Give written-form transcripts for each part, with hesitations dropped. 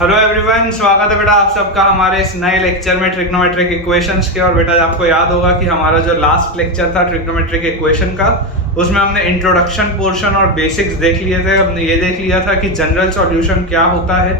Hello everyone, स्वागत है बेटा आप सबका हमारे इस नए लेक्चर में ट्रिग्नोमेट्रिक इक्वेशंस के। और बेटा आपको याद होगा कि हमारा जो लास्ट लेक्चर था ट्रिग्नोमेट्रिक इक्वेशन का, उसमें हमने इंट्रोडक्शन पोर्शन और बेसिक्स देख लिए थे। हमने ये देख लिया था कि जनरल सॉल्यूशन क्या होता है।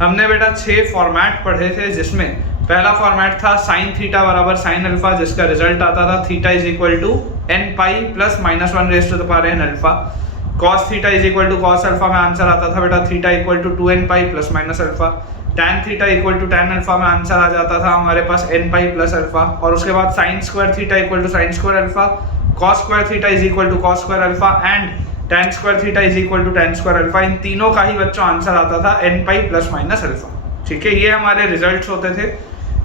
हमने बेटा 6 फॉर्मेट पढ़े थे, जिसमें पहला फॉर्मेट था साइन थीटा बराबर साइन अल्फा, जिसका रिजल्ट आता था theta is equal to n pi plus minus 1 raise to the power n alpha. cos theta is equal to cos alpha में आंसर आता था बेटा theta equal to 2n pi plus minus alpha. tan theta equal to tan alpha में answer आ जाता था हमारे पास n पाई प्लस अल्फा। और उसके बाद sin square theta equal to sin square alpha, cos square theta is equal to cos square alpha and tan square theta is equal to tan square alpha. इन तीनों का ही बच्चों answer आता था n pi plus minus alpha. ठीक है, ये हमारे रिजल्ट्स होते थे।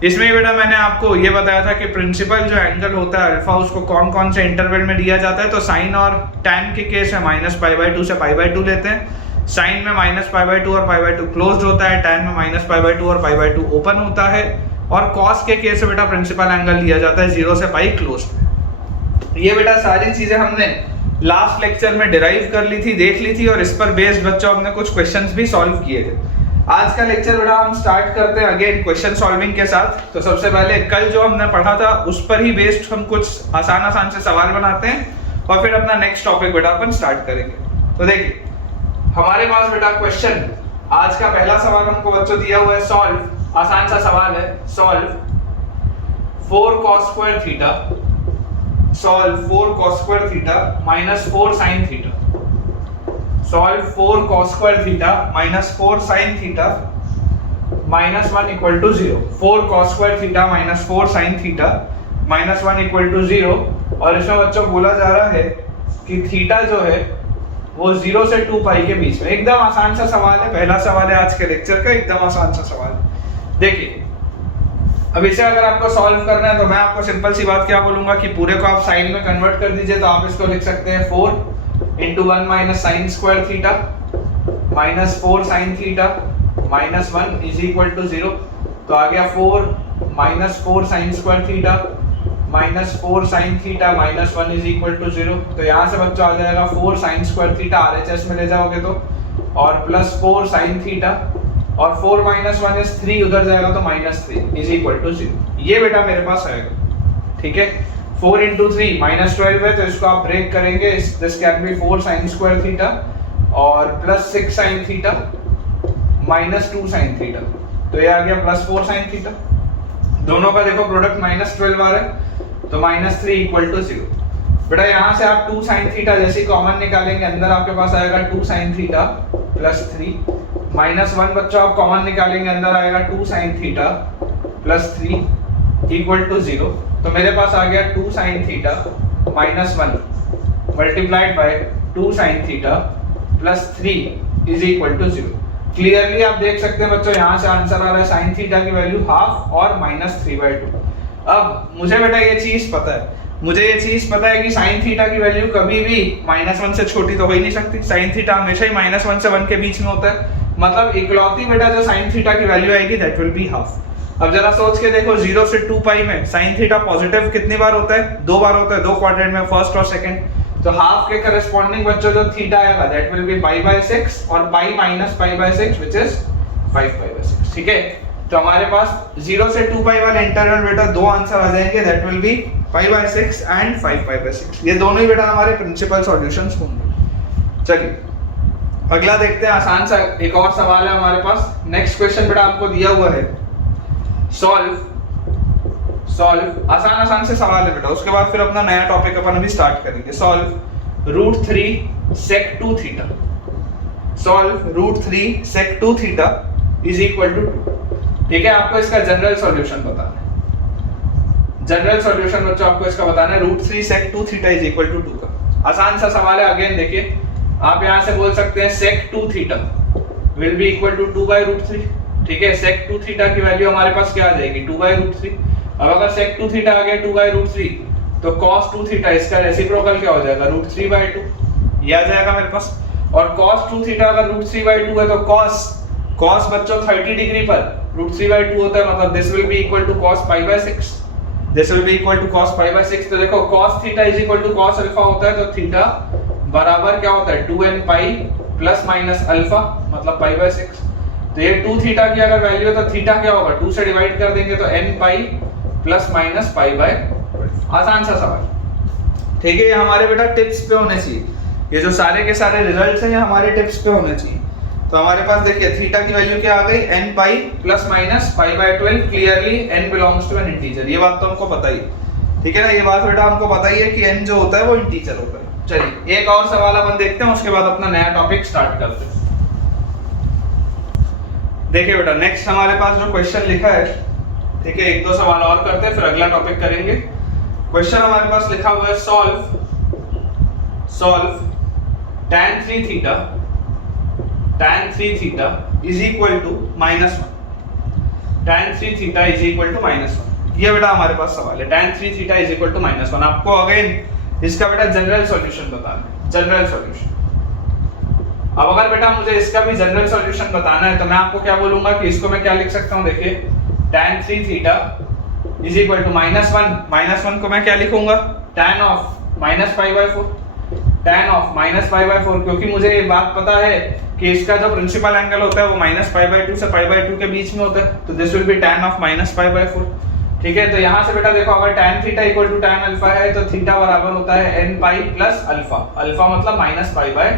इसमें बेटा मैंने आपको ये बताया था कि प्रिंसिपल जो एंगल होता है अल्फा, उसको कौन कौन से इंटरवल में लिया जाता है। तो साइन और टैन के केस में माइनस पाई बाई 2 से पाई बाई 2 लेते हैं। साइन में माइनस पाई बाई 2 और पाई बाई 2 क्लोज्ड होता है, टैन में माइनस पाई बाई 2 और पाई बाई 2 ओपन होता है। और कॉस के केस में बेटा प्रिंसिपल एंगल लिया जाता है 0 से पाई क्लोज्ड। ये बेटा सारी चीजें हमने लास्ट लेक्चर में डिराइव कर ली थी, देख ली थी, और इस पर बेस्ड बच्चों हमने कुछ क्वेश्चंस भी सॉल्व किए थे। आज का लेक्चर बेटा हम स्टार्ट करते हैं अगेन क्वेश्चन सॉल्विंग के साथ। तो सबसे पहले कल जो हमने पढ़ा था उस पर ही बेस्ड हम कुछ आसान से सवाल बनाते हैं और फिर अपना नेक्स्ट टॉपिक बेटा अपन स्टार्ट करेंगे। तो देखिए हमारे पास बेटा क्वेश्चन, आज का पहला सवाल हमको बच्चों दिया हुआ है सॉल्व। आसान सा सवाल है, solve 4 cos square theta, solve 4 cos square theta minus 4 sin theta. Solve 4 cos square theta minus 4 sin theta minus 1 equal to 0। 4 cos square theta minus 4 sin theta minus 1 equal to 0। और इसमें बच्चों बोला जा रहा है कि थीटा जो है वो 0 से 2 पाई के बीच में। एकदम आसान सा सवाल है, पहला सवाल है आज के लेक्चर का, एकदम आसान सा सवाल है। देखिए अब इसे अगर आपको सॉल्व करना है तो मैं आपको सिंपल सी बात क्या बोलूंगा कि पूरे को आप साइन में कन्वर्ट कर दीजिए। तो आप इसको लिख सकते हैं 4 into 1 minus sine square theta minus 4 sine theta minus 1 is equal to 0। तो आ गया 4 minus 4 sine square theta minus 4 sine theta minus 1 is equal to 0। तो यहाँ से बच्चों आ जाएगा 4 साइन स्क्वायर थीटा RHS में ले जाओगे तो, और प्लस 4 साइन थीटा, और 4 माइनस 1 इज 3, उधर जाएगा तो माइनस 3 इज इक्वल टू 0। ये बेटा मेरे पास आएगा। ठीक है, 4 इंटू 3 माइनस 12 है, तो इसको आप ब्रेक करेंगे। This can be 4 sine square theta और plus 6 sine theta minus 2 sine theta. तो ये आ गया प्लस 4 साइन थीटा। दोनों का देखो प्रोडक्ट माइनस 12 आ रहा है, तो माइनस 3 इक्वल टू 0। बेटा यहाँ से आप 2 साइन थीटा जैसे कॉमन निकालेंगे, अंदर आपके पास आएगा 2 साइन थीटा प्लस 3 माइनस 1 बच्चों आप कॉमन निकालेंगे, अंदर आएगा 2 sine theta plus 3 equal to 0। तो मेरे पास आ गया 2 sine theta minus 1 multiplied by 2 sine theta plus 3 is equal to 0। Clearly आप देख सकते हैं बच्चों, यहाँ से आंसर आ रहा है साइन थीटा की वैल्यू हाफ और माइनस 3/2। अब मुझे बेटा ये चीज पता है, मुझे ये चीज पता है कि साइन थीटा की वैल्यू कभी भी माइनस 1 से छोटी तो हो ही नहीं सकती। साइन थीटा हमेशा ही माइनस 1 से 1 के बीच में होता है। मतलब इकलौती बेटा जो साइन थीटा की वैल्यू आएगी दैट विल बी हाफ। अब जरा सोच के देखो, 0 से 2 पाई में साइन थीटा पॉजिटिव कितनी बार होता है? 2 बार होता है, 2 क्वाड्रेंट में, फर्स्ट और सेकंड। तो हाफ के करस्पॉन्डिंग बच्चों जो थीटा आएगा that will be pi by 6 और pi minus pi bye 6 which is 5 pi by 6। ठीक है, तो हमारे पास 0 से 2 पाई वाले इंटरवल बेटा दो आंसर आ जाएंगे, that will be pi by 6 and 5 pi by 6। ये दोनों ही बेटा हमारे प्रिंसिपल सॉल्यूशंस होंगे। चलिए अगला देखते हैं, आसान सा एक और सवाल है हमारे पास। नेक्स्ट क्वेश्चन बेटा आपको दिया हुआ है सॉल्व आसान से सवाल है बेटा, उसके बाद फिर अपना नया टॉपिक अपन अभी स्टार्ट करेंगे। Solve √3 sec 2 theta, solve √3 sec 2 theta is equal to 2। ठीक है, आपको इसका जनरल सॉल्यूशन बताना है। जनरल सॉल्यूशन बच्चों आपको इसका बताना है √3 sec 2 theta is equal to 2 का। आसान सा सवाल है, अगेन देखिए आप यहां से बोल सकते हैं sec 2 theta will be equal to 2/√3। ठीक है, sec 2 थीटा की वैल्यू हमारे पास क्या आ जाएगी? 2/√3। अब अगर sec 2 थीटा आ गया 2/√3 तो cos 2 थीटा इसका रेसिप्रोकल क्या हो जाएगा? √3/2 ये आ जाएगा मेरे पास। और cos 2 थीटा अगर √3/2 है तो cos बच्चों 30 डिग्री पर √3/2 होता है, मतलब this will be equal to cos π/6। This will be equal to cos π/6। तो देखो cos theta is equal to cos alpha होता है, तो थीटा बराबर क्या होता है? 2n pi plus minus alpha मतलब π/6। तो ये 2 थीटा की अगर वैल्यू है तो थीटा क्या होगा, 2 से डिवाइड कर देंगे तो n pi plus minus pi bye. आसान सा सवाल, ठीक है। ये हमारे बेटा टिप्स पे होने चाहिए, ये जो सारे के सारे रिजल्ट्स हैं ये हमारे टिप्स पे होने चाहिए। तो हमारे पास देखिए थीटा की वैल्यू क्या आ गई, n pi plus minus pi by 12, clearly n belongs to an integer. ये बात तो हमको पता ही, ठीक है ना, ये बात बेटा हमको पता ही है कि n जो होता है वो इंटीजर होता है। चलिए एक और सवाल अपन देखते हैं, उसके बाद अपना नया टॉपिक स्टार्ट करते हैं। देखिए बेटा नेक्स्ट हमारे पास जो क्वेश्चन लिखा है, ठीक है, एक दो सवाल और करते हैं फिर अगला टॉपिक करेंगे। क्वेश्चन हमारे पास लिखा हुआ है solve tan 3 theta is equal to -1, tan 3 theta is equal to -1। ये बेटा हमारे पास सवाल है, tan 3 theta is equal to -1। आपको अगेन इसका बेटा जनरल सॉल्यूशन बताना है, जनरल सॉल्यूशन। अब अगर बेटा मुझे इसका भी जनरल सॉल्यूशन बताना है तो मैं आपको क्या बोलूंगा कि इसको मैं क्या लिख सकता हूं, देखिए tan 3 theta is equal to -1 को मैं क्या लिखूंगा, tan ऑफ -π/4, tan ऑफ -π/4, क्योंकि मुझे ये बात पता है कि इसका जो प्रिंसिपल एंगल होता है वो -π/2 से π/2 के बीच में होता है, तो this will be tan of -π/4, ठीक है। तो यहाँ से बेटा देखो अगर tan theta equal to tan alpha है तो थीटा बराबर होता है n pi plus alpha, alpha मतलब -π/4,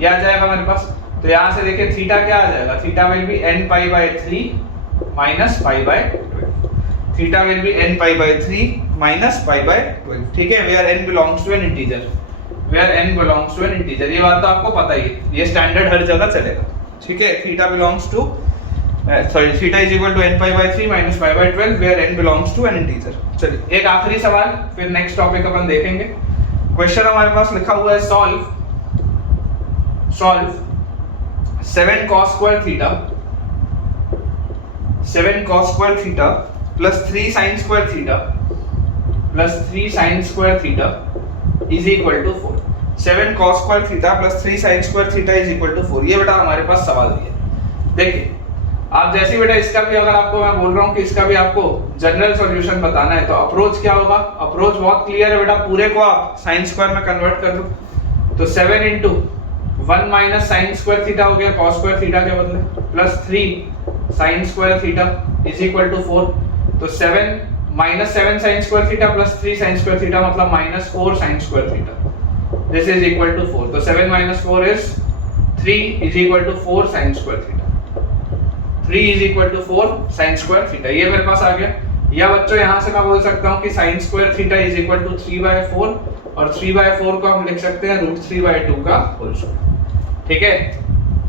ये आ जाएगा मेरे पास। तो यहाँ से देखिए थीटा क्या आ जाएगा, theta will be n π/3 minus π/12, theta will be n π/3 minus π/12, ठीक है, where n belongs to an integer, where n belongs to an integer. ये बात तो आपको पता ही है, ये स्टैंडर्ड हर जगह चलेगा, ठीक है। Theta belongs to theta is equal to n π/3 minus π/12 where n belongs to an integer. चलिए एक आखिरी सवाल फिर नेक्स्ट टॉपिक अपन देखेंगे। क्वेश्चन हमारे पास लिखा हुआ है solve 7 cos square theta plus 3 sin square theta is equal to 4। 7 cos square theta plus 3 sin square theta is equal to 4। ये बेटा हमारे पास सवाल दिया। देखिए आप जैसे बेटा इसका भी अगर आपको मैं बोल रहा हूँ कि इसका भी आपको जनरल सॉल्यूशन बताना है तो अप्रोच क्या होगा, अप्रोच बहुत क्लियर है बेटा, पूरे को आप साइन स्क्वायर में कन्वर्ट कर लो तो 7 into 1 minus sine square theta हो गया cos स्क्वायर थीटा के बदले, plus 3 sine square theta is equal to 4। तो 7 minus 7 sine square theta plus 3 sine square theta मतलब -4 sine square theta, this is equal to 4। तो 7 minus 4 is 3 is equal to 4 sin square theta, 3 is equal to 4 sin square theta। ये मेरे पास आ गया। या बच्चों यहाँ से मैं बोल सकता हूँ कि sin square theta is equal to 3/4 और 3/4 को हम लिख सकते हैं √3/2 का होल स्क्वायर, ठीक है।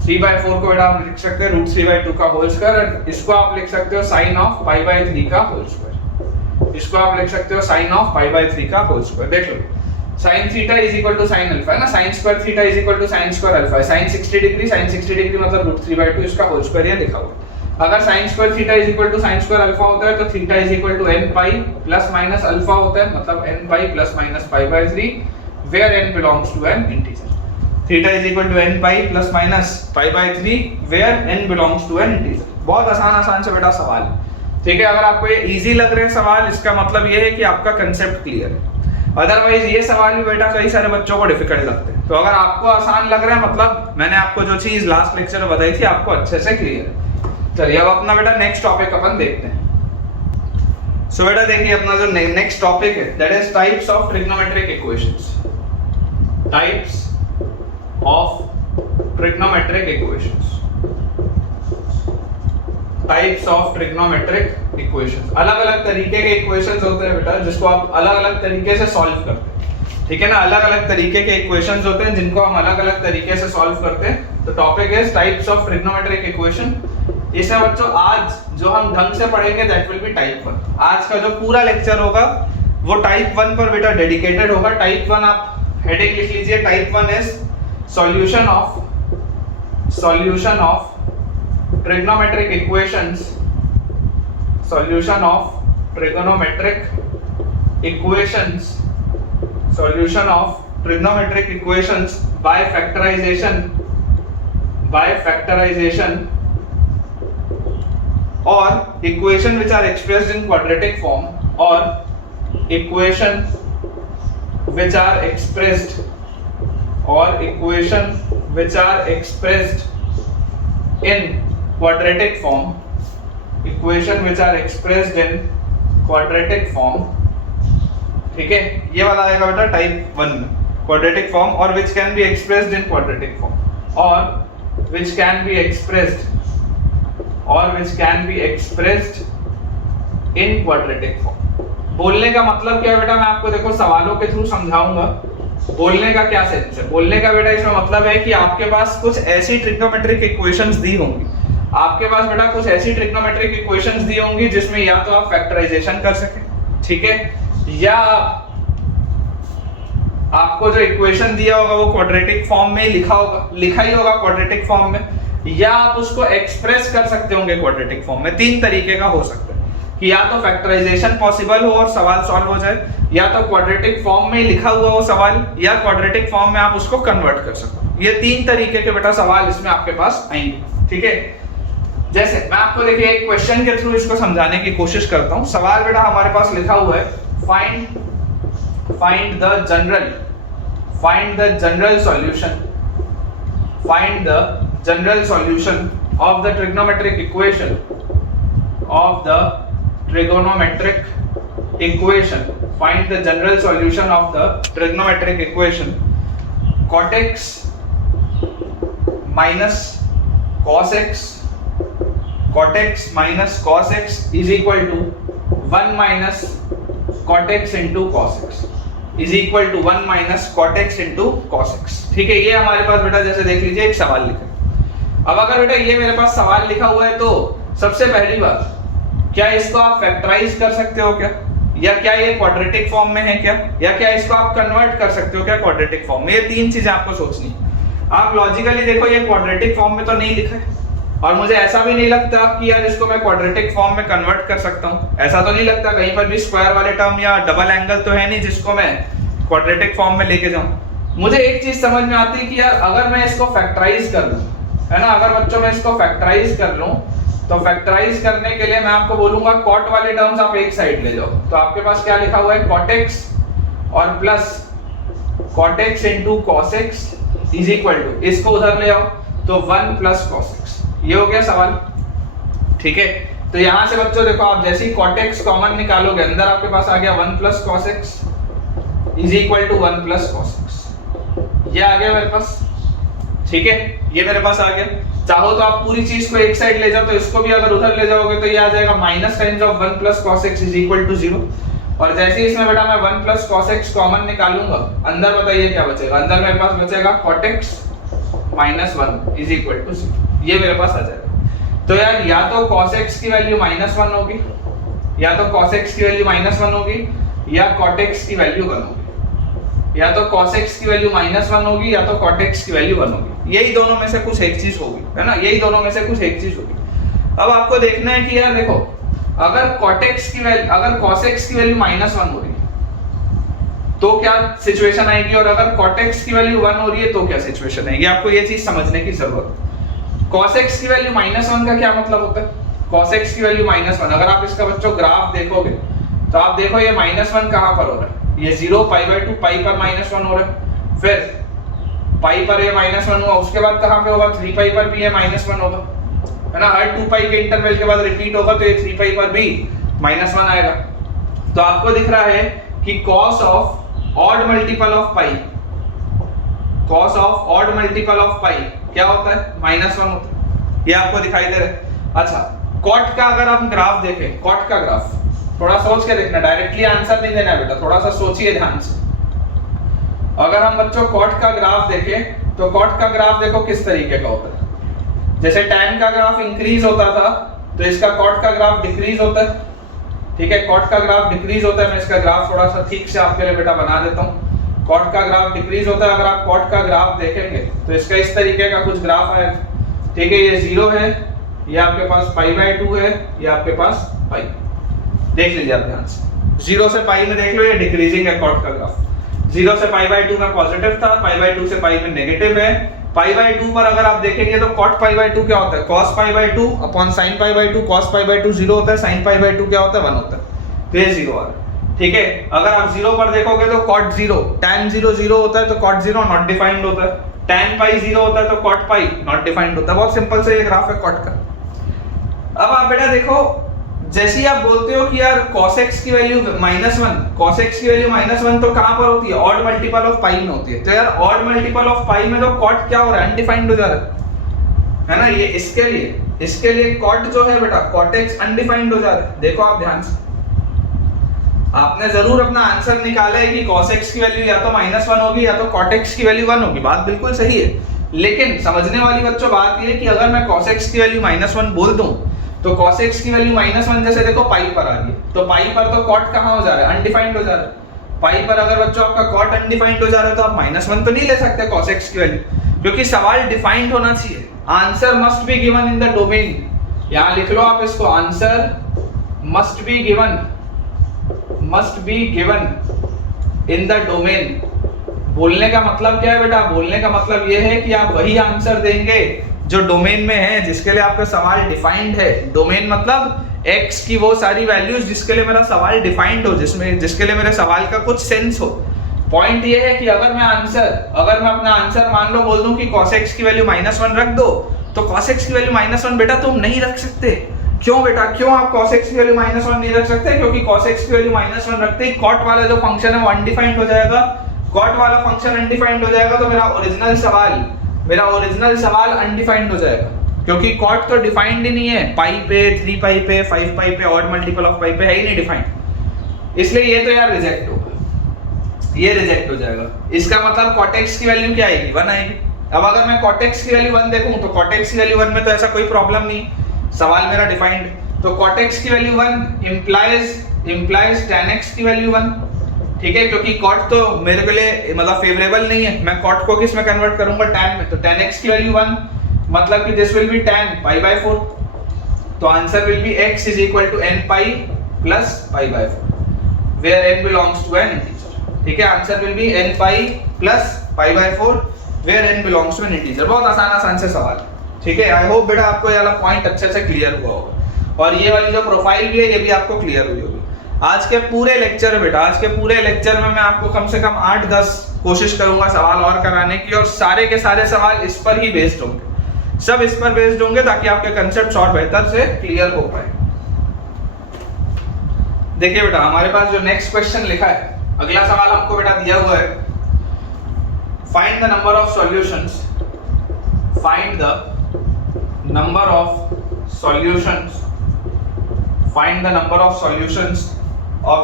3/4 को बेटा हम लिख सकते हैं √3/2 का होल स्क्वायर, इसको आप लिख सकते हो sin ऑफ π/3 का होल स्क्वायर, इसको आप लिख सकते हो sin ऑफ π/3 का होल स्क्वायर। देख लो sin theta is equal to sin alpha है ना, sin square theta is equal to sin square alpha है, sin 60 डिग्री मतलब √3/2 इसका होल स्क्वायर ये लिखा हुआ है। अगर sin square theta is equal to sin square alpha होता है तो theta is equal to n pi plus minus alpha होता है, मतलब n pi plus minus π/3 where n belongs to an integer. Theta is equal to n pi plus minus π/3 where n belongs to an integer. बहुत आसान से बेटा सवाल, ठीक है। अगर आपको ये इजी लग रहे हैं सवाल, इसका मतलब ये है कि आपका कंसेप्ट क्लियर है, अदरवाइज ये सवाल भी बेटा कई सारे बच्चों को डिफिकल्ट लगते हैं। तो अगर आपको आसान लग रहा है मतलब मैंने आपको जो चीज लास्ट लेक्चर में बताई थी आपको अच्छे से क्लियर है। चलिए अब अपना बेटा नेक्स्ट टॉपिक अपन देखते हैं। सो बेटा देखिए अपना जो नेक्स्ट टॉपिक है that is types of trigonometric equations, types of trigonometric equations, types of trigonometric equations. अलग-अलग तरीके के इक्वेशंस होते हैं बेटा जिसको आप अलग-अलग तरीके से सॉल्व करते हैं, ठीक है ना। अलग-अलग तरीके के इक्वेशंस होते हैं जिनको हम अलग-अलग तरीके से सॉल्व करते हैं। तो topic is types of trigonometric equation. इसमें बच्चों आज जो हम ढंग से पढ़ेंगे दैट विल बी टाइप 1। आज का जो पूरा लेक्चर होगा वो टाइप 1 पर बेटा डेडिकेटेड होगा। टाइप 1 आप हेडिंग लिख लीजिए, type 1 is solution of trigonometric equations, solution of trigonometric equations, solution of trigonometric equations by factorization or equation which are expressed in quadratic form or equation which are expressed in quadratic form, equation which are expressed in quadratic form, ठीक है, ये वाला आएगा बेटा type 1 में, quadratic form और which can be expressed in quadratic form or which can be expressed in quadratic form। बोलने का मतलब क्या है बेटा, मैं आपको देखो सवालों के थ्रू समझाऊंगा। बोलने का क्या सेंस है, बोलने का बेटा इसमें मतलब है कि आपके पास कुछ ऐसी ट्रिग्नोमेट्रिक इक्वेशंस दी होंगी, आपके पास बेटा कुछ ऐसी ट्रिग्नोमेट्रिक इक्वेशंस दी होंगी जिसमें या तो आप फैक्टराइजेशन कर सके, ठीक है, या आपको जो इक्वेशन दिया होगा वो क्वाड्रेटिक फॉर्म में लिखा ही होगा क्वाड्रेटिक फॉर्म में, या आप उसको एक्सप्रेस कर सकते होंगे क्वाड्रेटिक फॉर्म में। तीन तरीके का हो सकता है कि या तो फैक्टराइजेशन पॉसिबल हो और सवाल सॉल्व हो जाए, या तो क्वाड्रेटिक फॉर्म में लिखा हुआ हो सवाल, या क्वाड्रेटिक फॉर्म में आप उसको कन्वर्ट कर सको। ये तीन तरीके के बेटा सवाल इसमें आपके पास आएंगे, ठीक है। जैसे मैं आपको देखिए एक क्वेश्चन के थ्रू इसको समझाने की कोशिश करता हूं। सवाल बेटा हमारे पास लिखा हुआ है find the general solution of the trigonometric equation find the general solution of the trigonometric equation cot x minus cos x is equal to 1 minus cot x into cos x is equal to 1 minus cot x into cos x, ठीक है। ये हमारे पास बेटा जैसे देख लीजिए एक सवाल लिखा है। अब अगर बेटा ये मेरे पास सवाल लिखा हुआ है तो सबसे पहली बात, क्या इसको आप फैक्टराइज कर सकते हो क्या, या क्या ये क्वाड्रेटिक फॉर्म में है क्या, या क्या इसको आप कन्वर्ट कर सकते हो क्या क्वाड्रेटिक फॉर्म में। ये तीन चीजें आपको सोचनी है। आप लॉजिकली देखो ये क्वाड्रेटिक फॉर्म में तो नहीं लिखा है, और मुझे ऐसा भी नहीं लगता कि यार इसको मैं क्वाड्रेटिक फॉर्म में कन्वर्ट कर सकता हूँ। ऐसा तो नहीं लगता कहीं पर भी स्क्वायर वाले टर्म या डबल एंगल तो है नहीं जिसको मैं क्वाड्रेटिक फॉर्म में लेके जाऊं। मुझे एक चीज समझ में आती है कि यार अगर मैं इसको फैक्टराइज कर लूं, है ना, अगर बच्चों में इसको फैक्टराइज कर लूं तो फैक्टराइज करने के लिए मैं आपको बोलूंगा कॉट वाले टर्म्स आप एक साइड ले जाओ। तो आपके पास क्या लिखा हुआ है, cot x और plus cot x into cos x is equal to, इसको उधर ले आओ तो 1 plus cos x। ये हो गया सवाल, ठीक है। तो यहां से बच्चों देखो आप जैसे ही cot x कॉमन निकालोगे अंदर आपके पास आ गया 1 plus cos x is equal to 1 plus cos x। ये आ गया मेरे पास, ठीक है, ये मेरे पास आ गया। चाहो तो आप पूरी चीज को एक साइड ले जाओ, तो इसको भी अगर उधर ले जाओगे तो ये आ जाएगा minus times of 1 plus cos x is equal to 0। और जैसे ही इसमें बेटा मैं 1 plus cos x कॉमन निकालूंगा, अंदर बताइए क्या बचेगा, अंदर मेरे पास बचेगा cot x minus 1 is equal to 0। ये मेरे पास आ जाएगा। तो यार या तो cos x की वैल्यू -1 होगी, या तो cos x की वैल्यू -1 होगी, या cot x की वैल्यू 1 होगी, या तो cos x की वैल्यू -1 होगी, या तो cot x की वैल्यू 1 होगी। यही दोनों में से कुछ एक चीज होगी, है ना, यही दोनों में से कुछ एक चीज होगी। अब आपको देखना है कि यार देखो अगर cos x की वैल्यू -1 हो रही है तो क्या सिचुएशन आएगी, और अगर cot x की वैल्यू 1 हो रही है तो क्या सिचुएशन आएगी। आपको ये चीज समझने की जरूरत है। cos x की वैल्यू -1 का क्या मतलब होता है, cos x की वैल्यू -1, अगर आप इसका बच्चों ग्राफ देखोगे तो आप देखो ये -1 कहां पर हो रहा है, ये 0 π/2 पाई पर -1 हो रहा है, फिर पाई पर ये -1 हुआ, उसके बाद कहां पे होगा 3 पाई पर भी ये -1 होगा, है ना, हर 2 पाई के इंटरवल के बाद रिपीट होगा तो ये 3 पाई पर भी -1 आएगा। तो आपको दिख रहा है कि cos of odd multiple of pi क्या होता है, -1 होता है। ये आपको दिखाई दे रहा है। अच्छा, cot का अगर हम ग्राफ देखें, cot का ग्राफ थोड़ा सोच के देखना, डायरेक्टली आंसर नहीं देना बेटा, थोड़ा सा सोचिए ध्यान से। अगर हम बच्चों cot का ग्राफ देखें तो cot का ग्राफ देखो किस तरीके का होता है। जैसे tan का ग्राफ इंक्रीज होता था तो इसका cot का ग्राफ डिक्रीज होता है, ठीक है, cot का ग्राफ डिक्रीज होता है। मैं इसका ग्राफ थोड़ा सा ठीक से आपके लिए बेटा बना देता हूँ। cot का ग्राफ डिक्रीज होता है। अगर आप cot का ग्राफ देखेंगे तो इसका इस तरीके का कुछ ग्राफ आएगा, ठीक है, ये 0 है, ये आपके पास π/2 है, ये आपके पास पाई। देख लीजिए आप ध्यान से, 0 से पाई में देख लो ये डिक्रीजिंग है cot का ग्राफ, 0 से π/2 में पॉजिटिव था, π/2 से पाई में नेगेटिव है। π/2 पर अगर आप देखेंगे तो cot π/2 क्या होता है, cos π/2 अपॉन sin π/2, cos π/2 0 होता है, sin π/2 क्या होता है 1 होता है, तो ये 0 आ रहा है, ठीक है। अगर आप 0 पर देखोगे तो cot 0 tan 0 0 होता है, तो cot 0 नॉट डिफाइंड होता है, tan पाई 0 होता है तो cot पाई नॉट डिफाइंड होता है। बहुत सिंपल सा ये ग्राफ है cot का। अब आप बेटा देखो, जैसे ही आप बोलते हो कि यार cos x की वैल्यू -1, cos x की वैल्यू -1 तो कहां पर होती है? ऑड मल्टीपल ऑफ पाई में होती है। तो यार ऑड मल्टीपल ऑफ पाई में तो cot क्या हो रहा है? अनडिफाइंड हो जा रहा है ना। ये इसके लिए cot जो है बेटा cot x अनडिफाइंड हो जा रहा है। देखो आप ध्यान से, आपने जरूर अपना आंसर निकाला है कि cos x की वैल्यू या तो -1 होगी या तो cot x की वैल्यू 1 होगी। बात बिल्कुल सही है, लेकिन समझने वाली बच्चों बात ये है कि अगर मैं cos x की वैल्यू -1 बोल दूं तो cos x की वैल्यू -1 जैसे देखो पाई पर आ गई, तो पाई पर तो cot कहां हो जा रहा है? अनडिफाइंड हो जा रहा है। पाई पर अगर बच्चों आपका cot अनडिफाइंड हो जा रहा है तो आप -1 तो नहीं ले सकते cos x की वैल्यू, क्योंकि सवाल डिफाइंड होना चाहिए। Answer must be given in the domain. यहां लिख लो आप इसको, answer must be given in the domain. बोलने का मतलब क्या है बेटा? बोलने का मतलब ये है कि आप वही आंसर देंगे जो डोमेन में है, जिसके लिए आपका सवाल डिफाइंड है। डोमेन मतलब x की वो सारी वैल्यूज जिसके लिए मेरा सवाल डिफाइंड हो, जिसके लिए मेरे सवाल का कुछ सेंस हो। पॉइंट ये है कि अगर मैं अपना आंसर मान लो बोल दूं कि cos x की वैल्यू -1 रख दो, तो cos x की वैल्यू -1 बेटा तुम नहीं रख सकते। क्यों बेटा? क्यों आप cos x की वैल्यू -1 नहीं रख सकते? क्योंकि cos x की वैल्यू -1 रखते ही cot वाला जो फंक्शन है वो अनडिफाइंड हो जाएगा। cot वाला फंक्शन अनडिफाइंड हो जाएगा तो मेरा ओरिजिनल सवाल अनडिफाइंड हो जाएगा, क्योंकि cot तो डिफाइंड ही नहीं है। पाई पे, 3 पाई पे, 5 पाई पे, ऑड मल्टीपल ऑफ पाई पे है ही नहीं डिफाइंड। इसलिए ये तो यार रिजेक्ट होगा, ये रिजेक्ट हो जाएगा। इसका मतलब cot x की वैल्यू क्या आएगी? 1 आएगी। अब अगर मैं cot x की वैल्यू 1 देखूं तो cot x की वैल्यू 1 में तो ऐसा कोई प्रॉब्लम नहीं, सवाल मेरा डिफाइंड। तो cot x की वैल्यू 1 इंप्लाइज tan x की वैल्यू 1, ठीक है, क्योंकि cot तो मेरे के लिए मतलब फेवरेबल नहीं है। मैं cot को किस में कन्वर्ट करूंगा? tan में। तो tan x की वैल्यू 1 मतलब कि दिस विल बी tan π/4। तो answer will be x is equal to n pi plus π/4 where n belongs to an integer. ठीक है, answer will be n pi plus π/4 where n belongs to an integer. बहुत आसान से सवाल है। ठीक है, आई होप बेटा आपको ये वाला पॉइंट अच्छे से क्लियर हुआ होगा, और ये वाली जो प्रोफाइल भी है ये भी आपको क्लियर हुई होगी। आज के पूरे लेक्चर में बेटा, मैं आपको कम से कम 8-10 कोशिश करूंगा सवाल और कराने की, और सारे के सारे सवाल इस पर ही बेस्ड होंगे, सब इस पर बेस्ड होंगे ताकि आपके कंसेप्ट्स और बेहतर से क्लियर हो पाए। देखिए बेटा, हमारे पास जो नेक्स्ट क्वेश्चन लिखा है, अगला सवाल हमको बेटा दिया हुआ है, find the number of solutions of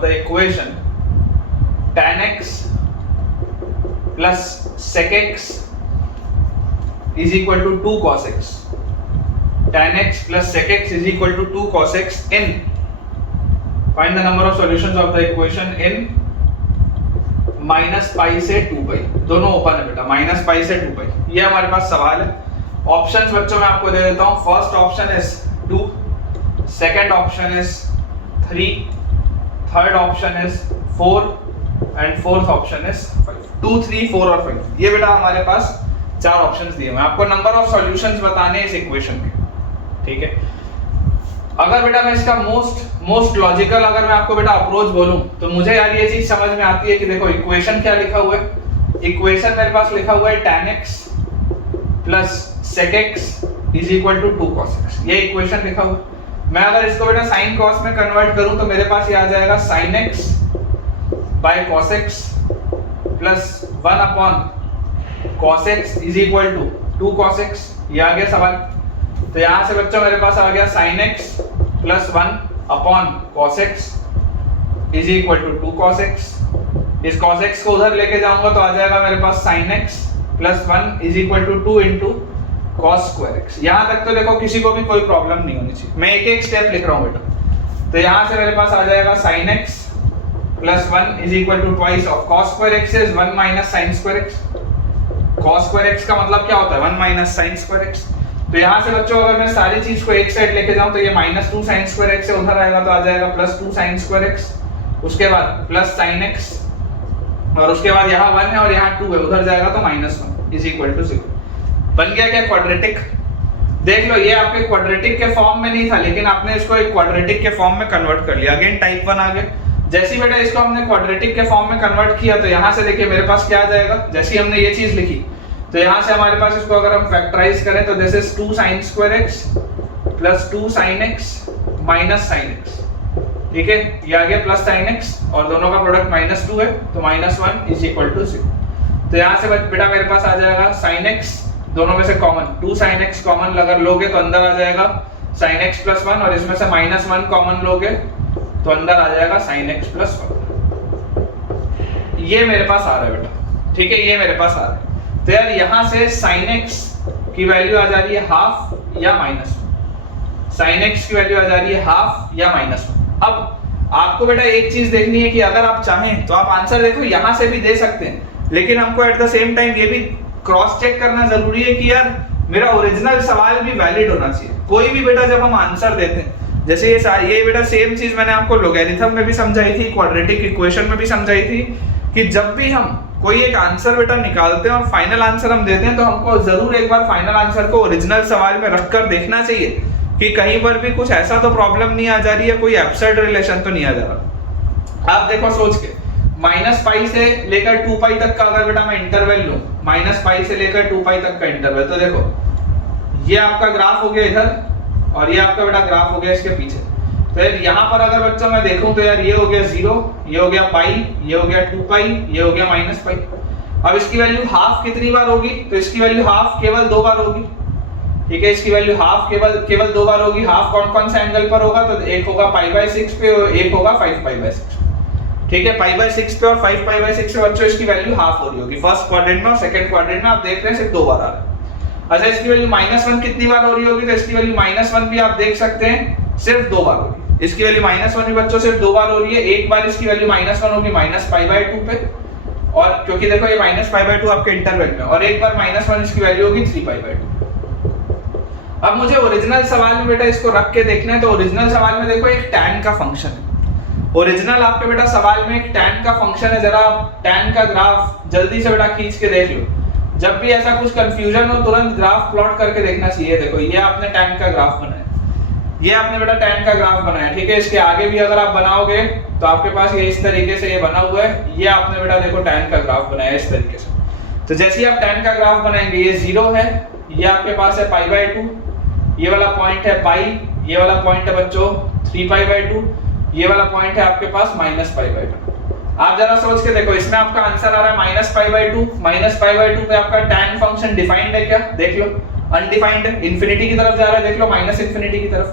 the equation tan x plus sec x is equal to 2 cos x। tan x plus sec x is equal to 2 cos x in, find the number of solutions of the equation in -π से 2π, दोनों open है बेटा, -π से 2π। ये हमारे पास सवाल है। ऑप्शंस बच्चों मैं आपको दे देता हूं। First option is 2, second option is 3, third option is 4 and fourth option is 5। 2, 3, 4 और 5, ये बेटा हमारे पास 4 ऑप्शंस दिए। मैं आपको नंबर ऑफ सॉल्यूशंस बताने इस इक्वेशन के, ठीक है। अगर बेटा मैं इसका मोस्ट लॉजिकल अगर मैं आपको बेटा अप्रोच बोलूं तो मुझे यार ये चीज समझ में आती है कि देखो इक्वेशन क्या लिखा हुआ है। इक्वेशन मेरे पास लिखा हुआ है tan x plus sec x is equal to 2 cos x, ये इक्वेशन लिखा हुआ है। मैं अगर इसको बेटा sin cos में कन्वर्ट करूं तो मेरे पास ये आ जाएगा sin x by cos x plus 1 upon cos x is equal to 2 cos x। ये आ गया सवाल। तो यहां से बच्चों मेरे पास आ गया sin x plus 1 upon cos x is equal to 2 cos x। इस cos x को उधर लेके जाऊंगा तो आ जाएगा मेरे पास sin x plus 1 is equal to 2 into cos square x। यहां तक तो देखो किसी को भी कोई प्रॉब्लम नहीं होनी चाहिए, मैं एक एक स्टेप लिख रहा हूं बेटा। तो यहां से मेरे पास आ जाएगा sin x plus 1 is equal to twice of cos square x is 1 minus sin square x। cos square x का मतलब क्या होता है? 1 माइनस sin स्क्वायर x। तो यहाँ से बच्चों अगर मैं सारी चीज को एक साइड लेके जाऊं तो ये -2 sin स्क्वायर x से उधर आएगा तो आ जाएगा +2 sin स्क्वायर x, उसके बाद प्लस sin x, और उसके बाद यहाँ 1 है और यहाँ 2 है, उधर जाएगा तो -1 इज इक्वल टू 0। बन गया क्या क्वाड्रेटिक? देख लो ये आपके क्वाड्रेटिक के फॉर्म में नहीं था, लेकिन आपने इसको एक क्वाड्रेटिक के फॉर्म में कन्वर्ट कर लिया। अगेन टाइप 1 आ गया। जैसे ही बेटा इसको हमने क्वाड्रेटिक के फॉर्म में कन्वर्ट किया तो यहाँ से देखिए मेरे पास क्या आ जाएगा, जैसे ही हमने ये चीज लिखी तो यहाँ से हमारे पास इसको अगर हम फैक्टराइज करें तो this is 2 sin square x plus 2 sin x minus sin x, ठीक है, ये आ गया प्लस sin x और दोनों का प्रोडक्ट -2 है तो -1 इज इक्वल टू 0। तो यहाँ से बेटा मेरे पास आ जाएगा sin x, दोनों में से कॉमन 2 sin x कॉमन अगर लोगे तो अंदर आ जाएगा sin x प्लस 1 और इसमें से -1 कॉमन लोगे तो अंदर आ जाएगा sin x प्लस 1। ये मेरे पास आ रहा है बेटा, ठीक है, ये मेरे पास आ रहा है। तो यार यहाँ से sin x की वैल्यू आ जा रही है हाफ या -1, sin x की वैल्यू आ जा रही है हाफ या -1। अब आपको बेटा एक चीज देखनी है कि अगर आप चाहें तो आप आंसर देखो यहाँ से भी दे सकते हैं, लेकिन हमको एट द सेम टाइम ये भी क्रॉस चेक करना जरूरी है कि यार मेरा ओरिजिनल सवाल भी वैलिड होना चाहिए। कोई भी बेटा जब हम आंसर देते हैं, जैसे ये बेटा सेम चीज मैंने आपको लोगैरिथम में भी समझाई थी, क्वाड्रेटिक इक्वेशन में भी समझाई थी कि जब भी हम कोई एक आंसर बेटा निकालते हैं और फाइनल आंसर हम देते हैं तो हमको जरूर एक बार फाइनल आंसर को ओरिजिनल सवाल में रखकर देखना चाहिए कि कहीं पर भी कुछ ऐसा तो प्रॉब्लम नहीं आ जा रही है, कोई एब्सर्ड रिलेशन तो नहीं आ जा रहा। आप देखो सोच के -π से लेकर 2π तक का अगर बेटा मैं इंटरवल लूं, -π से लेकर 2π तक का इंटरवल, तो देखो ये आपका ग्राफ हो गया इधर और ये आपका बेटा ग्राफ हो गया इसके पीछे। तो यार यहाँ पर अगर बच्चों मैं देखूं तो यार ये हो गया 0, ये हो गया π, ये हो गया 2π, ये हो गया -π। अब इसकी वैल्यू हाफ कितनी बार होगी, तो इसकी वैल्यू हाफ केवल 2 बार होगी, ठीक है, इसकी वैल्यू हाफ केवल 2 बार होगी। हाफ कौन से एंगल पर होगा, तो एक होगा π/6 पे और एक होगा 5π/6, ठीक है, π/6 पे और 5π/6 पे बच्चों इसकी वैल्यू हाफ हो रही होगी। फर्स्ट क्वाड्रेंट में और सेकंड क्वाड्रेंट में आप देख रहे हैं सिर्फ 2 बार आ रहा है। अच्छा इसकी वैल्यू -1 कितनी बार हो रही होगी, तो इसकी वैल्यू -1 भी आप देख सकते हैं सिर्फ 2 बार होगी। इसकी वैल्यू -1 भी बच्चों सिर्फ 2 बार हो रही है। एक बार इसकी वैल्यू -1 होगी -π/2 पे, और क्योंकि देखो ये -π/2 आपके इंटरवल में, और एक बार -1 इसकी वैल्यू होगी 3π/2। अब मुझे ओरिजिनल सवाल में बेटा इसको रख के देखना है, तो ओरिजिनल सवाल में देखो एक tan का फंक्शन है। ओरिजिनल आपके बेटा सवाल में एक tan का फंक्शन है, जरा आप tan का ग्राफ जल्दी से बेटा खींच के देख लो। जब भी ऐसा कुछ कंफ्यूजन हो तुरंत ग्राफ प्लॉट करके देखना चाहिए। देखो ये आपने tan का ग्राफ बनाया, ये आपने बेटा tan का ग्राफ बनाया, ठीक है, इसके आगे भी अगर आप बनाओगे तो आपके पास ये इस तरीके से ये बना हुआ है। ये आपने बेटा देखो tan का ग्राफ बनाया इस तरीके से। तो जैसे ही आप tan का ग्राफ बनाएंगे, ये 0 है, ये आपके पास है π/2, ये वाला पॉइंट है पाई, ये वाला पॉइंट है बच्चों 3π/2, ये वाला पॉइंट है आपके पास -π/2। आप जरा सोच के देखो, इसमें आपका आंसर आ रहा है -π/2, -π/2 पे आपका tan फंक्शन डिफाइंड है क्या, देख लो, अनडिफाइंड है, इंफिनिटी की तरफ जा रहा है, देख लो -∞ की तरफ,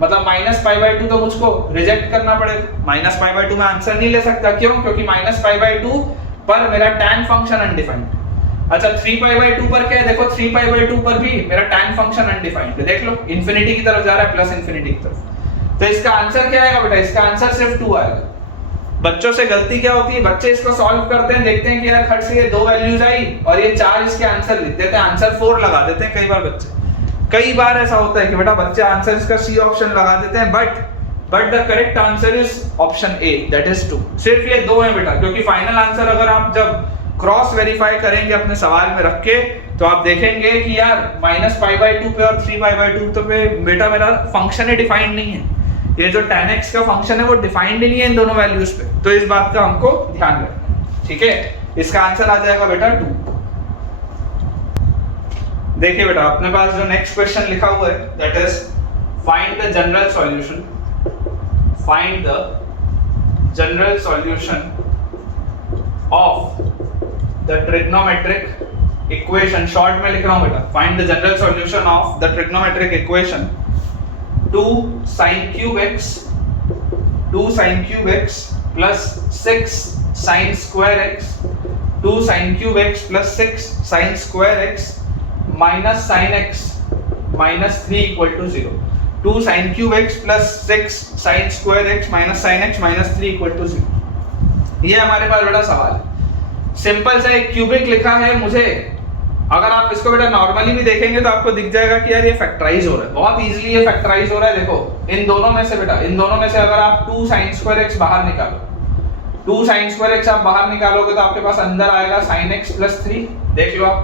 मतलब -π/2 तो मुझको रिजेक्ट करना पड़ेगा। -π/2 में आंसर नहीं ले सकता, क्यों, क्योंकि -π/2 पर मेरा tan फंक्शन अनडिफाइंड। अच्छा 3π/2 पर क्या है, देखो 3π/2 पर भी मेरा tan फंक्शन अनडिफाइंड है, देख लो, इंफिनिटी की तरफ जा रहा है, प्लस इंफिनिटी की तरफ। तो इसका आंसर क्या आएगा बेटा, इसका आंसर सिर्फ 2 आएगा। बच्चों से गलती क्या होती है, बच्चे इसको सॉल्व करते हैं, देखते हैं कि यार खट से ये 2 वैल्यूज आई और ये 4 इसके आंसर लिख देते हैं, आंसर 4 लगा देते हैं। कई बार ऐसा होता है कि बेटा बच्चे आंसर इसका सी ऑप्शन लगा देते हैं, but the correct answer is option A, that is 2। सिर्फ ये 2 है बेटा, क्योंकि फाइनल आंसर अगर आप जब क्रॉस वेरीफाई करेंगे अपने सवाल में रख के तो आप देखेंगे कि यार -π/2 पे और 3π/2 पे बेटा मेरा फंक्शन ही डिफाइंड नहीं है। ये जो tan x का फंक्शन है वो डिफाइंड ही नहीं है इन दोनों वैल्यूज पे, तो इस बात का हमको ध्यान रखना है, ठीक है। इसका आंसर आ जाएगा बेटा 2। देखिए बेटा अपने पास जो नेक्स्ट क्वेश्चन लिखा हुआ है, that is find the general solution, find the general solution of the trigonometric equation. Short में लिख रहा हूं बेटा, find the general solution of the trigonometric equation 2 sin cube x plus 6 sin square x, 2 sin cube x plus 6 sin square x minus sin x minus 3 equal to 0। 2 sin cube x plus 6 sin square x minus sin x minus 3 equal to 0। ये हमारे पास बड़ा सवाल है, simple सा एक cubic लिखा है मुझे। अगर आप इसको बेटा नॉर्मली भी देखेंगे तो आपको दिख जाएगा कि यार ये फैक्टराइज हो रहा है, बहुत इजीली ये फैक्टराइज हो रहा है। देखो इन दोनों में से बेटा, इन दोनों में से अगर आप 2 sin square x बाहर निकालो, 2 sin square x आप बाहर निकालोगे तो आपके पास अंदर आएगा sin x plus 3। देख लो आप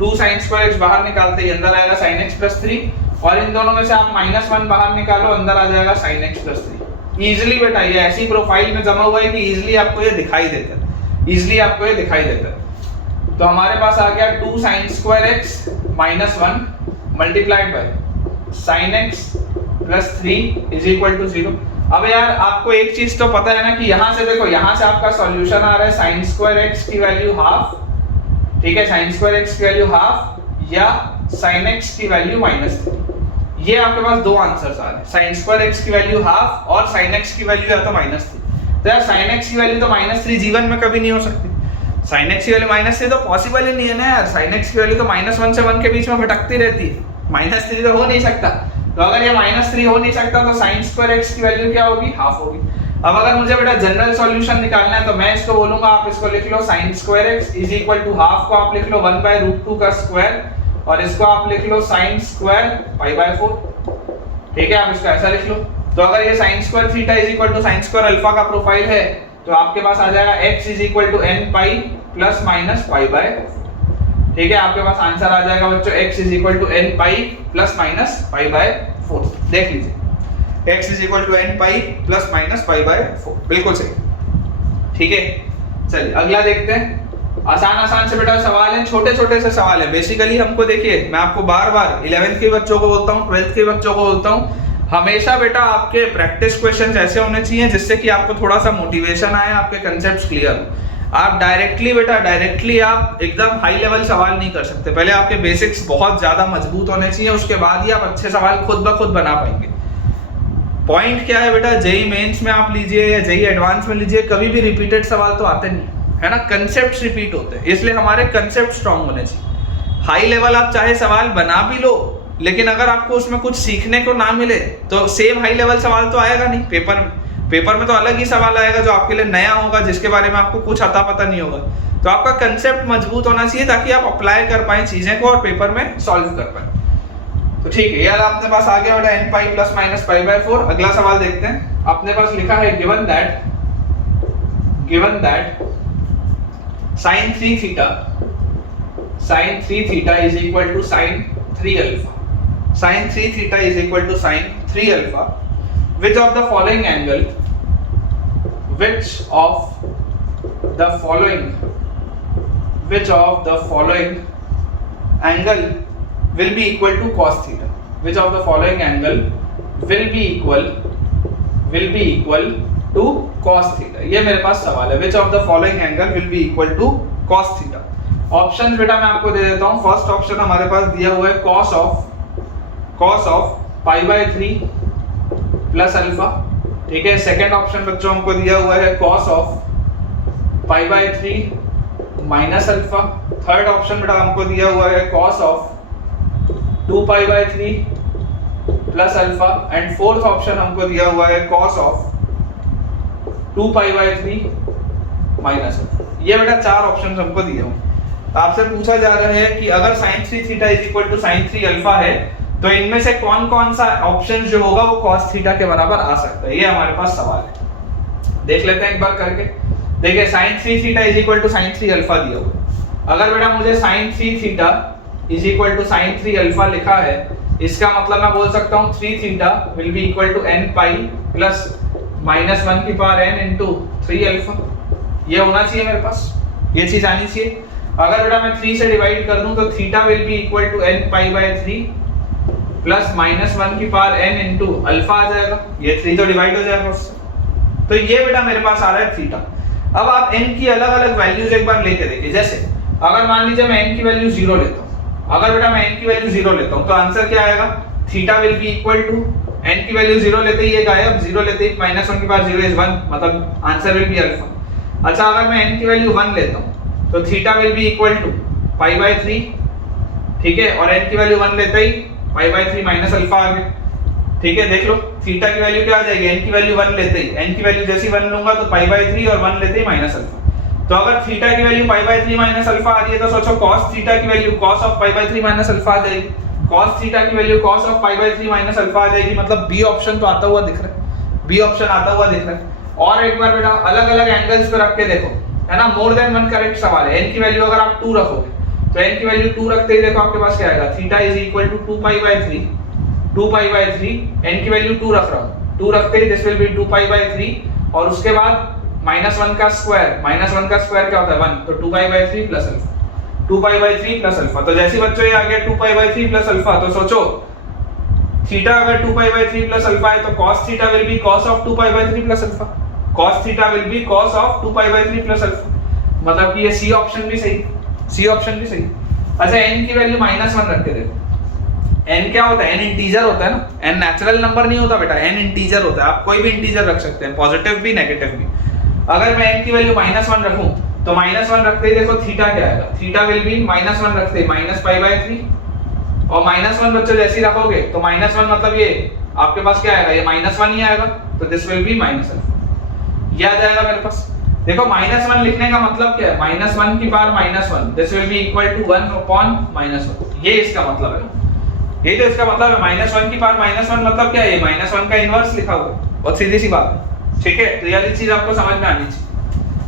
2 sin square x बाहर निकालते ही अंदर आएगा sin x plus 3, और इन दोनों में से आप -1 बाहर निकालो, अंदर आ जाएगा sin x plus 3। इजिली बेटा ये ऐसी प्रोफाइल में जमा हुआ है कि इजिली आपको ये दिखाई देता है, इजिली आपको ये दिखाई देता है। तो हमारे पास आ गया 2 sin square x minus 1 multiplied by sin x plus 3 is equal to 0। अब यार आपको एक चीज तो पता है ना कि यहाँ से देखो, यहाँ से आपका सॉल्यूशन आ रहा है sin स्क्वायर x की वैल्यू हाफ, ठीक है, sin स्क्वायर x की वैल्यू हाफ या sin x की वैल्यू माइनस 3। ये आपके पास दो आंसर्स आ रहे हैं, sin स्क्वायर x की वैल्यू हाफ और sin x की वैल्यू या तो माइनस 3। तो यार sin x की वैल्यू तो माइनस 3 जीवन में कभी नहीं हो सकती, sin x की वैल्यू माइनस 3 तो पॉसिबल ही नहीं है ना यार। sin x की वैल्यू तो माइनस 1 से 1 के बीच में भटकती रहती है, माइनस 3 तो हो नहीं सकता। तो अगर ये माइनस 3 हो नहीं सकता तो sin स्क्वायर x की वैल्यू क्या होगी, हाफ होगी। अब अगर मुझे बेटा जनरल सॉल्यूशन निकालना है तो मैं इसको बोलूंगा, आप इसको लिख लो sin square x is equal to half को आप लिख लो 1/√2 का स्क्वायर और इसको आप लिख लो sin स्क्वायर π/4, ठीक है, आप इसको ऐसा लिख लो। तो अगर ये sin square theta is equal to sin square alpha का प्रोफाइल है तो आपके पास आ जाएगा x is equal to n pi plus minus π/4, ठीक है, आपके पास आंसर आ जाएगा बच्चों x is equal to n pi plus minus π/4। देख लीजिए x is equal to n pi plus minus π/4, बिल्कुल सही, ठीक है। चलिए अगला देखते हैं। आसान से बेटा सवाल है, छोटे छोटे से सवाल है। बेसिकली हमको देखिए, मैं आपको बार बार 11th के बच्चों को बोलता हूँ, 12th के बच्चों को बोलता हूँ, हमेशा बेटा आपके प्रैक्टिस क्वेश्चंस ऐसे होने चाहिए जिससे कि आपको थोड़ा सा मोटिवेशन आए, आपके कंसेप्ट्स क्लियर हो। आप डायरेक्टली आप एकदम हाई लेवल सवाल नहीं कर सकते, पहले आपके बेसिक्स बहुत ज्यादा मजबूत होने चाहिए, उसके बाद ही आप अच्छे सवाल खुद ब खुद बना पाएंगे। पॉइंट क्या है बेटा, जेई मेंस में आप लीजिए या जेई एडवांस में लीजिए, कभी भी रिपीटेड सवाल तो आते नहीं है ना, कंसेप्ट्स रिपीट होते हैं, इसलिए हमारे कंसेप्ट स्ट्रांग होने चाहिए। हाई लेवल आप चाहे सवाल बना भी लो, लेकिन अगर आपको उसमें कुछ सीखने को ना मिले तो सेम हाई लेवल सवाल तो आएगा नहीं पेपर में। पेपर में तो अलग ही सवाल आएगा जो आपके लिए नया होगा, जिसके बारे में आपको कुछ अता पता नहीं होगा। तो आपका कंसेप्ट मजबूत होना चाहिए ताकि आप अप्लाई कर पाए चीजें को और पेपर में सॉल्व कर पाए। तो ठीक है, यार आपने पास आ गया बेटा n पाई प्लस माइनस π/4। अगला सवाल देखते हैं। अपने पास लिखा है given that sin 3 theta is equal to sin 3 alpha, sin 3 theta is equal to sin 3 alpha, which of the following angle will be equal to cos theta, which of the following angle will be equal to cos theta। ये मेरे पास सवाल है, which of the following angle will be equal to cos theta। Options बेटा मैं आपको दे देता हूँ। First option हमारे पास दिया हुआ है cos of π/3 प्लस अल्फा, ठीक है। सेकंड ऑप्शन बच्चों हमको दिया हुआ है cos of π/3 minus alpha. Third option बेटा हमको दिया हुआ है cos of 2π/3 plus alpha and fourth option हमको दिया हुआ है cos of 2π/3 माइनस अल्फा। ये बेटा चार ऑप्शंस हमको दिए हुए। आपसे पूछा जा रहा है कि अगर sin 3 theta is equal to sin 3 alpha है तो इनमें से कौन कौन सा ऑप्शन जो होगा वो cos थीटा के बराबर आ सकता है। ये हमारे पास सवाल है, देख लेते हैं एक बार करके। देखिए sin 3 theta is equal to sin 3 alpha दिया हुआ। अगर बेटा मुझे sin 3 theta is equal to sin 3 alpha लिखा है, इसका मतलब मैं बोल सकता हूँ 3 theta will be equal to n pi plus minus 1 की पावर n इंटू 3 अल्फा। ये होना चाहिए मेरे पास, ये चीज आनी चाहिए। अगर बेटा मैं 3 से डिवाइड कर दूं तो theta will be equal to n पाई/3 प्लस माइनस 1 की पावर n इंटू अल्फा आ जाएगा। ये 3 तो डिवाइड हो जाएगा उससे। तो ये बेटा मेरे पास आ रहा है थीटा। अब आप n की अलग अलग वैल्यूज एक बार लेके देखिए। जैसे अगर मान लीजिए मैं n की वैल्यू 0 लेता हूँ, अगर बेटा मैं n की वैल्यू 0 लेता हूँ तो आंसर क्या आएगा, theta will be equal to n की वैल्यू 0 लेते ही ये गायब, 0 लेते ही माइनस 1 की पावर 0 इज 1, मतलब आंसर विल बी अल्फा। अच्छा अगर मैं n की वैल्यू 1 लेता हूँ तो theta will be equal to π/3, ठीक है, और n की वैल्यू 1 लेते ही π/3 माइनस अल्फा आ गया, ठीक है। देख लो थीटा की वैल्यू क्या आ जाएगी, n की वैल्यू 1 लेते ही, n की वैल्यू जैसी 1 लूंगा तो π/3 और 1 लेते ही माइनस अल्फा। तो अगर थीटा की वैल्यू π/3 माइनस अल्फा आ रही है तो सोचो cos थीटा की value cos of π/3 minus alpha आ जाएगी, cos थीटा की value cos of π/3 minus alpha आ जाएगी। मतलब बी ऑप्शन तो आता हुआ दिख रहा है, बी ऑप्शन आता हुआ दिख रहा है। और एक बार बेटा अलग अलग एंगल्स पे रख के देखो, है ना, मोर देन वन करेक्ट सवाल है। n की वैल्यू अगर आप 2 रखोगे तो n की वैल्यू 2 रखते ही देखो आपके पास क्या आएगा, theta is equal to 2π/3 n की वैल्यू 2 रख रहा हूं 2 रखते ही दिस विल बी 2π/3 और उसके बाद -1 का स्क्वायर, -1 का स्क्वायर क्या होता है 1, तो 2π/3 प्लस अल्फा, 2π/3 प्लस अल्फा। तो जैसे बच्चों ये आ गया 2π/3 प्लस अल्फा, तो सोचो थीटा अगर 2π/3 प्लस अल्फा है तो cos theta will be cos of 2π/3 plus alpha, cos theta will be cos of 2π/3 plus alpha, मतलब कि ये सी ऑप्शन भी सही, सी ऑप्शन भी सही। अच्छा n की वैल्यू -1 रख के देखो, n क्या होता है, n इंटीजर होता है ना, n नेचुरल नंबर नहीं होता बेटा, n इंटीजर होता है। आप कोई भी इंटीजर रख सकते हैं, पॉजिटिव भी नेगेटिव भी। अगर मैं n की वैल्यू -1 रखूं तो -1 रखते ही देखो थीटा क्या आएगा, थीटा विल बी -1 रखते ही -π/3 और -1 बच्चों जैसे ही रखोगे तो -1 मतलब ये आपके पास क्या आएगा, ये -1 ही आएगा, तो दिस विल बी -1, ये आ जाएगा मेरे पास। देखो -1 लिखने का मतलब क्या है, -1 की power -1, this will be equal to 1/-1, ये इसका मतलब है, ये तो इसका मतलब है। -1 की पावर -1 मतलब क्या है, ये -1 का इनवर्स लिखा हुआ है, बहुत सीधी सी बात है, ठीक है। तो ये वाली चीज आपको समझ में आनी चाहिए।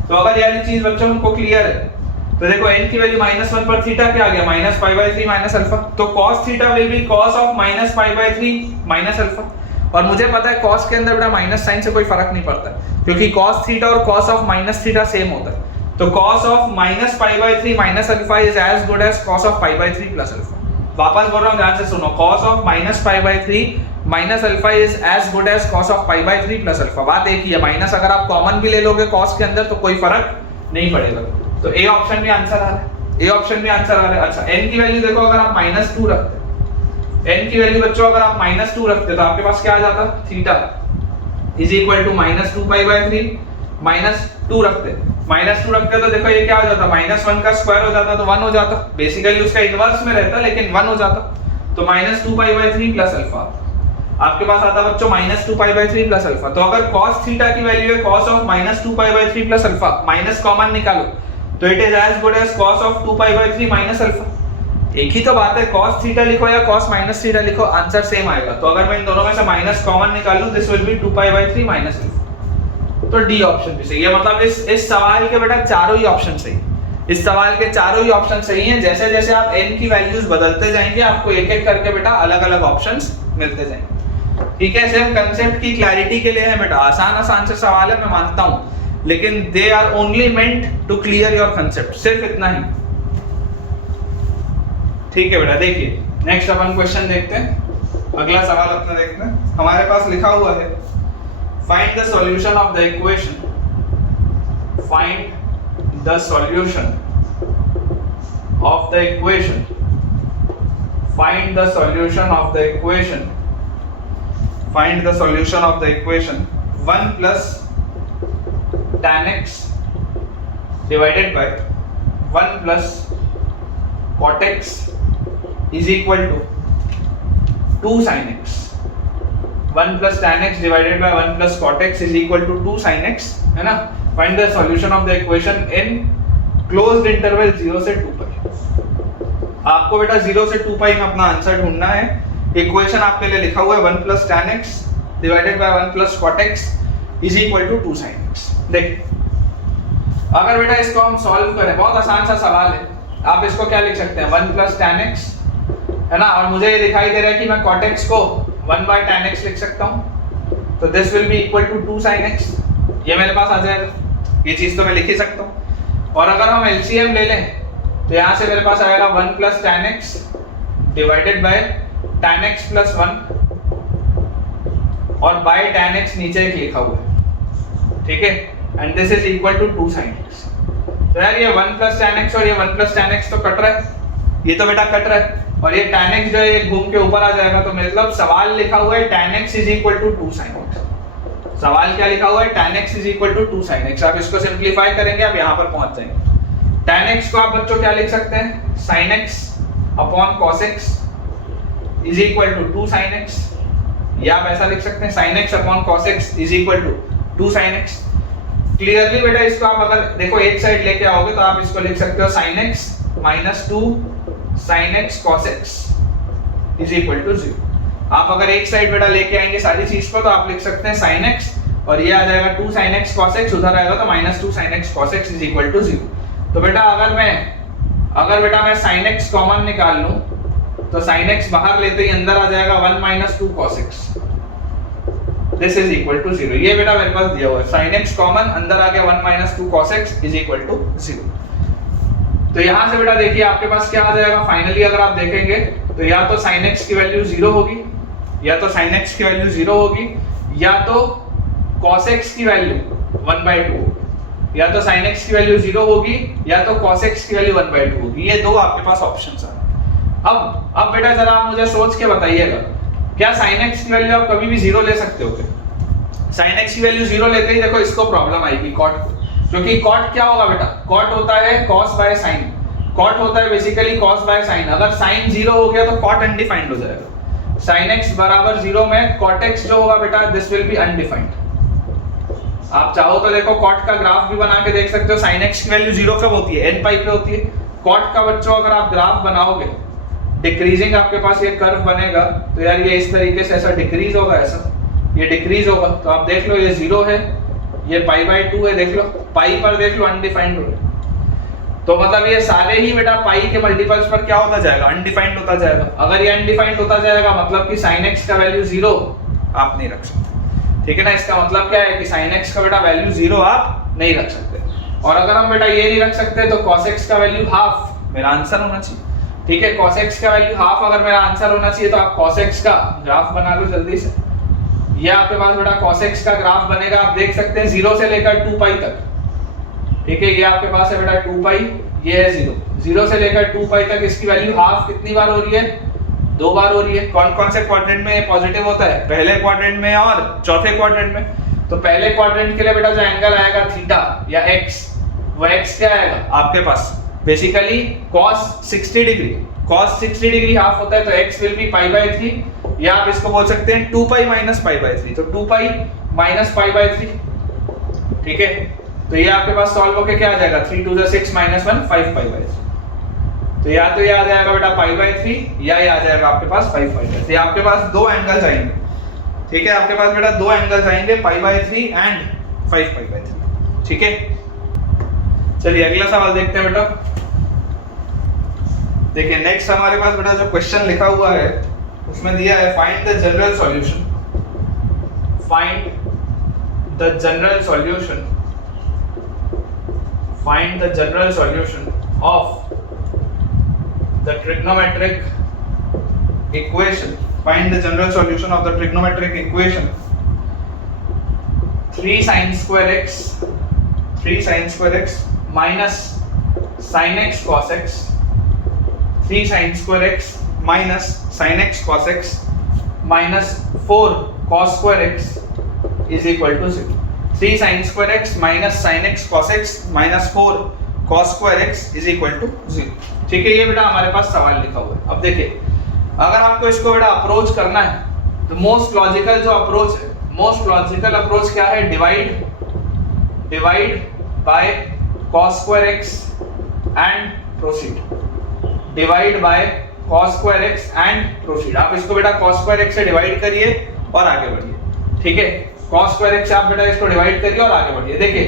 तो अगर ये वाली चीज बच्चों को क्लियर है तो देखो n की वैल्यू -1 पर थीटा क्या आ गया, -π/3 माइनस अल्फा, तो cos theta will be cos of -π/3 minus alpha. और मुझे पता है cos के अंदर बेटा माइनस साइन से कोई फर्क नहीं पड़ता क्योंकि cos थीटा और cos of minus theta same होता है। तो cos of -π/3 minus alpha is as good as cos of π/3 plus alpha. वापस बोल रहा हूं, ध्यान से सुनो, cos of -π/3 minus alpha is as good as cos of π/3 plus alpha. बात एक ही है, माइनस अगर आप कॉमन भी ले लोगे cos के अंदर तो कोई फर्क नहीं पड़ेगा। तो ए ऑप्शन भी आंसर आ रहा है, ए ऑप्शन भी आंसर आ रहा है। अच्छा n की वैल्यू देखो, अगर आप -2 रखते, n की वैल्यू बच्चों अगर आप -2 रखते तो आपके पास क्या आ जाता, थीटा इज इक्वल टू -2π/3 -2 रखते, -2 रखते तो देखो ये क्या हो जाता, -1 का स्क्वायर हो जाता तो 1 हो जाता, बेसिकली उसका इनवर्स में रहता लेकिन 1 हो जाता, तो -2π/3 प्लस अल्फा आपके पास आता बच्चों -2π/3 प्लस अल्फा। तो अगर cos थीटा की वैल्यू है cos of -2π/3 plus alpha, minus common निकालो तो it is as good as cos of 2π/3 minus alpha. एक ही तो बात है, cos थीटा लिखो या cos माइनस थीटा लिखो, आंसर सेम आएगा। तो अगर मैं इन दोनों में से माइनस कॉमन निकाल लूं this will be 2π/3 minus alpha. तो डी ऑप्शन भी सही है, मतलब इस सवाल के बेटा चारों ही ऑप्शन सही, इस सवाल के चारों ही ऑप्शन सही हैं। जैसे जैसे आप n की वैल्यूज बदलते जाएंगे आपको एक एक करके बेटा अलग अलग ऑप्शंस मिलते जाएंगे, ठीक है। सिर्फ कंसेप्ट की क्लैरिटी के लिए है बेटा, आसान से सवाल है मैं मानता हूं, लेकिन they are only meant to clear your concept, सिर्फ इतना ही, ठीक है बेटा। देखिए नेक्स्ट अपन क्वेश्चन देखते हैं, अगला सवाल अपना देखते हैं। हमारे पास लिखा हुआ है find the solution of the equation, find the solution of the equation, find the solution of the equation, find the solution of the equation 1 plus tan x divided by 1 plus cot x is equal to 2 sin x, 1 plus tan x divided by 1 plus cot x is equal to 2 sin x, है ना। find the solution of the equation in closed interval 0 से 2π। आपको बेटा 0 से 2π में अपना answer ढूंढना है। इक्वेशन आपके लिए लिखा हुआ है 1 plus tan x divided by 1 plus cot x is equal to 2 sin x। देखिए अगर बेटा इसको हम सॉल्व करें, बहुत आसान सा सवाल है, आप इसको क्या लिख सकते हैं 1 plus tan x, है ना, और मुझे ये दिखाई दे रहा है कि मैं cot x को 1/tan x लिख सकता हूँ, तो this will be equal to 2 sin x, ये मेरे पास आ जाएगा, ये चीज तो मैं लिख ही सकता हूँ। और अगर हम एलसीएम ले लें तो यहाँ से मेरे पास आएगा 1 plus tan x divided by tan x plus 1 और by tan x नीचे एक लिखा हुआ है, ठीक है, and this is equal to 2 sin x। तो यार ये 1 plus tan x और ये 1 plus tan x तो कट रहा है, ये तो बेटा कट रहा है, और ये tan x जो है ये घूम के ऊपर आ जाएगा, तो मतलब सवाल लिखा हुआ है tan x is equal to 2 sin x। सवाल क्या लिखा हुआ है tan x is equal to 2 sin x। आप इसको सिंपलीफाई करेंगे आप यहाँ पर पहुंच जाएंगे। tan x को आप बच्चों क्या लिख सकते हैं sin x upon cos x is equal to 2 sin x, या आप ऐसा लिख सकते हैं sin x upon cos x is equal to 2 sin x। Clearly बेटा इसको आप अगर देखो एक साइड लेके आओगे तो आप इसको लिख सकते हो sin x minus 2 sin x cos x is equal to 0। आप अगर एक साइड बेटा लेके आएंगे सारी चीज को तो आप लिख सकते हैं sin x और ये आ जाएगा 2 sin x cos x, उधर आएगा तो minus 2 sin x cos x is equal to 0। तो बेटा अगर बेटा मैं sin x कॉमन निकाल लूं तो sin x बाहर लेते ही अंदर आ जाएगा 1 minus 2 cos x, this is equal to 0। ये बेटा मेरे पास दिया हुआ है, sin x कॉमन, अंदर आ गया 1 minus 2 cos x is equal to 0। तो यहां से बेटा देखिए आपके पास क्या आ जाएगा फाइनली, अगर आप देखेंगे तो या तो sin x की वैल्यू 0 होगी, या तो sin x की वैल्यू 0 होगी, या तो cos x की वैल्यू 1/2, या तो sin x की वैल्यू 0 होगी, या तो cos x की वैल्यू 1/2 होगी। ये दो आपके पास ऑप्शंस हैं। अब बेटा जरा आप मुझे सोच के बताइएगा, क्या sin x की वैल्यू आप कभी भी 0 ले सकते हो क्या? sin x की वैल्यू 0 लेते ही देखो इसको प्रॉब्लम आएगी cot को, क्योंकि cot क्या होगा बेटा, cot होता है cos by sin, cot होता है बेसिकली cos by sin। अगर sin 0 हो गया तो cot अनडिफाइंड हो जाएगा। sin x बराबर 0 में cot x जो होगा बेटा दिस विल बी अनडिफाइंड। आप चाहो तो देखो cot का ग्राफ भी बना के देख सकते हो। sin x की वैल्यू 0 कब होती है, n पाई पे होती है। cot का बच्चों अगर आप ग्राफ बनाओगे, डिक्रीजिंग आपके पास ये कर्व बनेगा, तो यार ये इस तरीके से ऐसा डिक्रीज होगा, ऐसा ये डिक्रीज होगा। तो आप देख लो ये 0 है, ये π/2 है, देख लो पाई पर देख लो अनडिफाइंड हो रहा है। तो मतलब ये सारे ही बेटा पाई के मल्टीपल्स पर क्या होता जाएगा, अनडिफाइंड होता जाएगा। अगर ये अनडिफाइंड होता जाएगा मतलब कि sin x का वैल्यू 0 आप नहीं रख सकते, ठीक है ना। इसका मतलब क्या है कि sin x का बेटा वैल्यू 0 आप नहीं रख सकते। और अगर हम बेटा ये नहीं रख सकते तो cos x का वैल्यू हाफ मेरा आंसर होना चाहिए, ठीक है। cos x का वैल्यू हाफ अगर मेरा आंसर होना चाहिए तो आप cos x का ग्राफ बना लो जल्दी से। ये आपके पास बेटा cos x का ग्राफ बनेगा, आप देख सकते हैं 0 से लेकर 2 पाई तक, ठीक है। ये आपके पास है बेटा 2 पाई, ये है 0, 0 से लेकर 2 पाई तक इसकी वैल्यू हाफ कितनी बार हो रही है, 2 बार हो रही है। कौन कौन से क्वाड्रेंट में ये पॉजिटिव होता है, पहले क्वाड्रेंट में और चौथे क्वाड्रेंट में। तो पहले क्वाड्रेंट के लिए बेटा जो एंगल आएगा थीटा या x, वो x क्या आएगा आपके पास basically cos 60 degree, cos 60 degree half होता है, तो x विल बी π/3, या आप इसको बोल सकते हैं 2 पाई माइनस π/3, तो 2 पाई माइनस π/3, ठीक है। तो ये आपके पास सॉल्व होके क्या आ जाएगा, 3 2 6 -1 5 π/3। तो या तो ये आ जाएगा बेटा π/3 या ये आ जाएगा आपके पास 5 π/3। ये आपके पास दो एंगल्स आएंगे, ठीक है। आपके पास बेटा दो एंगल्स आएंगे π/3 एंड 5 π/3, ठीक है। चलिए अगला सवाल देखते हैं बेटा। देखिए नेक्स्ट हमारे पास बेटा जो क्वेश्चन लिखा हुआ है उसमें दिया है find the general solution, find the general solution, find the general solution of the trigonometric equation, find the general solution of the trigonometric equation 3 sin square x, 3 sin square x minus sin x cos x, 3 sin square x minus sin x cos x minus 4 cos square x is equal to 0। 3 sin square x minus sin x cos x minus 4 cos square x is equal to 0, ठीक है। ये बेटा हमारे पास सवाल लिखा हुआ है। अब देखिए अगर आपको इसको बेटा अप्रोच करना है तो मोस्ट लॉजिकल जो अप्रोच है, मोस्ट लॉजिकल अप्रोच क्या है, divide by cos square x and proceed, divide by cos square x and proceed। आप इसको बेटा cos square x से डिवाइड करिए और आगे बढ़िए, ठीक है। cos square x से आप बेटा इसको डिवाइड करिए और आगे बढ़िए। देखिए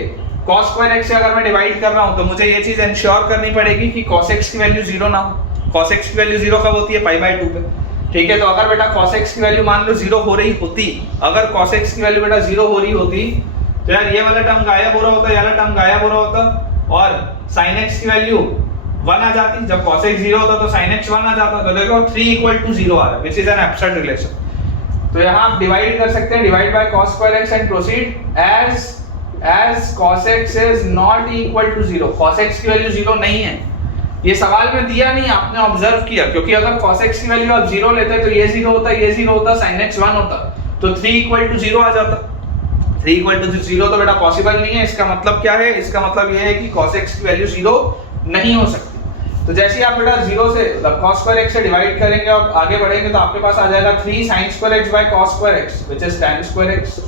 cos square x से अगर मैं डिवाइड कर रहा हूं तो मुझे ये चीज इंश्योर करनी पड़ेगी कि cos x की वैल्यू 0 ना हो। cos x की वैल्यू 0 कब होती है, π/2 पे, ठीक है। तो अगर बेटा cos x की वैल्यू मान लो 0 हो रही होती, अगर cos x की वैल्यू बेटा 0 हो रही होती तो यार ये वाला टर्म गायब हो रहा होता, ये वाला टर्म गायब हो रहा होता और sin x की वैल्यू 1 आ जाती। जब cos x 0 होता तो sin x 1 आ जाता। तो देखो 3 = 0 आ रहा है, which is an absurd relation। तो यहाँ आप डिवाइड कर सकते हैं, divide by cos square x and proceed as cos x is not equal to 0। cos x की वैल्यू 0 नहीं है, ये सवाल में दिया नहीं, आपने ऑब्जर्व किया, क्योंकि अगर cos x की वैल्यू आप 0 लेते तो ये 0 होता, ये 0 होता, sin x 1 होता, तो 3 = 0 आ जाता। 3 = 0 तो बेटा पॉसिबल नहीं है। इसका मतलब क्या है, इसका मतलब ये है कि cos x की वैल्यू 0 नहीं हो सकती। तो जैसे ही आप बेटा 0 से cos square x से डिवाइड करेंगे और आगे बढ़ेंगे तो आपके पास आ जाएगा 3 sin square x by cos square x which is tan square x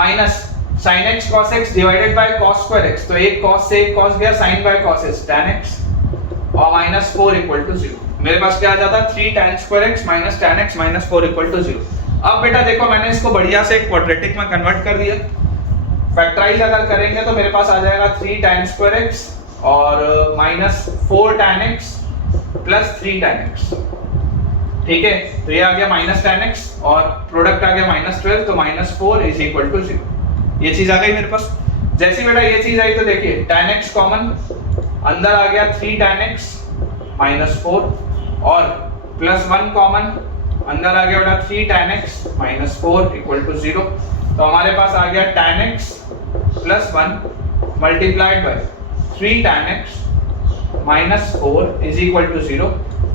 minus sin x cos x divided by cos square x। तो एक cos से एक cos गया, sin by cos is tan x और minus 4 = 0। मेरे पास क्या आ जाता है, 3 tan square x minus tan x minus 4 = 0। अब बेटा देखो मैंने इसको बढ़िया से क्वाड्रेटिक में कन्वर्ट कर दिया। फैक्टराइज अगर करेंगे तो मेरे पास आ जाएगा 3 tan square x और minus 4 tan x plus 3 tan x। ठीक है, तो ये आ गया -10x और प्रोडक्ट आ गया -12, तो -4 इज इक्वल टू 0। ये चीज आ गई मेरे पास। जैसी बेटा ये चीज आई तो देखिए tan x कॉमन, अंदर आ गया 3 tan x -4 और +1 कॉमन, अंदर आ गया बेटा 3 tan x -4 इक्वल टू 0। तो हमारे पास आ गया tan x +1 multiplied by 3 tan x -4 is equal to 0।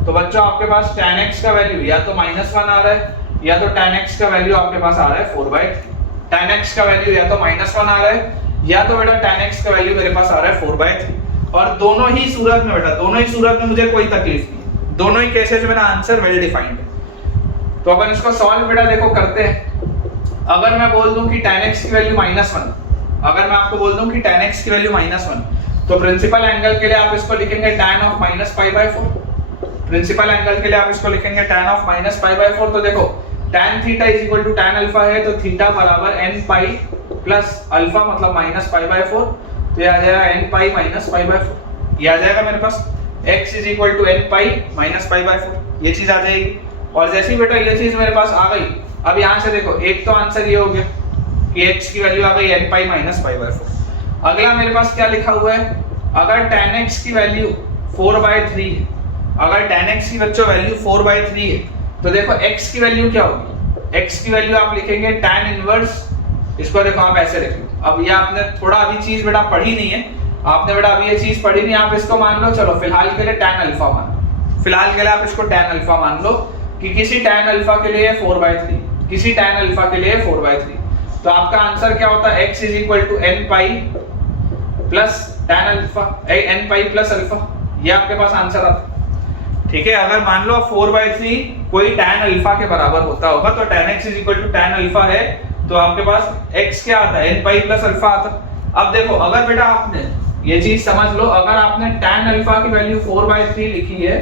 तो बच्चों आपके पास tan x का वैल्यू या तो -1 आ रहा है या तो tan x का वैल्यू आपके पास आ रहा है 4/3। tan x का वैल्यू या तो -1 आ रहा है या तो बेटा tan x का वैल्यू मेरे पास आ रहा है 4/3। और दोनों ही सूरत में बेटा, दोनों ही सूरत में मुझे कोई तकलीफ नहीं, दोनों ही केसेस में मेरा आंसर वेल डिफाइंड है। तो अपन इसको सॉल्व बेटा देखो करते हैं। अगर मैं बोल दूं कि tan x की वैल्यू -1, अगर मैं आपको बोल दूं कि tan x की वैल्यू -1, तो प्रिंसिपल एंगल के लिए आप इसको लिखेंगे tan ऑफ -π/4। प्रिंसिपल एंगल के लिए आप इसको लिखेंगे tan ऑफ -π/4। तो देखो tan theta is equal to tan alpha है, तो थीटा बराबर n पाई प्लस अल्फा मतलब -π/4, तो ये आ जाएगा n पाई -π/4। ये आ जाएगा मेरे पास x is equal to n pi -π/4, ये चीज आ जाएगी। और जैसे ही बेटा ये चीज मेरे पास आ गई, अब यहाँ से देखो एक तो आंसर ये हो गया कि x की वैल्यू आ गई n पाई -π/4। अगला मेरे पास क्या लिखा हुआ है, अगर tan x की वैल्यू 4/3 है, अगर tan x की बच्चों वैल्यू 4/3 है, तो देखो x की वैल्यू क्या होगी, x की वैल्यू आप लिखेंगे tan इनवर्स, इसको देखो आप ऐसे लिख लो। अब ये आपने थोड़ा अभी चीज बेटा पढ़ी नहीं है, आपने बेटा अभी ये चीज पढ़ी नहीं, आप इसको मान लो, चलो फिलहाल के लिए tan अल्फा मान लो, फिलहाल के लिए आप इसको tan अल्फा मान लो कि किसी tan अल्फा के लिए 4/3, किसी tan अल्फा के लिए 4/3। तो आपका आंसर क्या होता है, x is equal to n pi plus tan alpha, n pi plus alpha, ये आपके पास आंसर आता है। ठीक है, अगर मान लो 4/3 कोई tan अल्फा के बराबर होता होगा, तो tan x is equal to tan alpha है, तो आपके पास x क्या आता है, n पाई प्लस अल्फा आता। अब देखो अगर बेटा आपने ये चीज समझ लो, अगर आपने tan अल्फा की वैल्यू 4/3 लिखी है,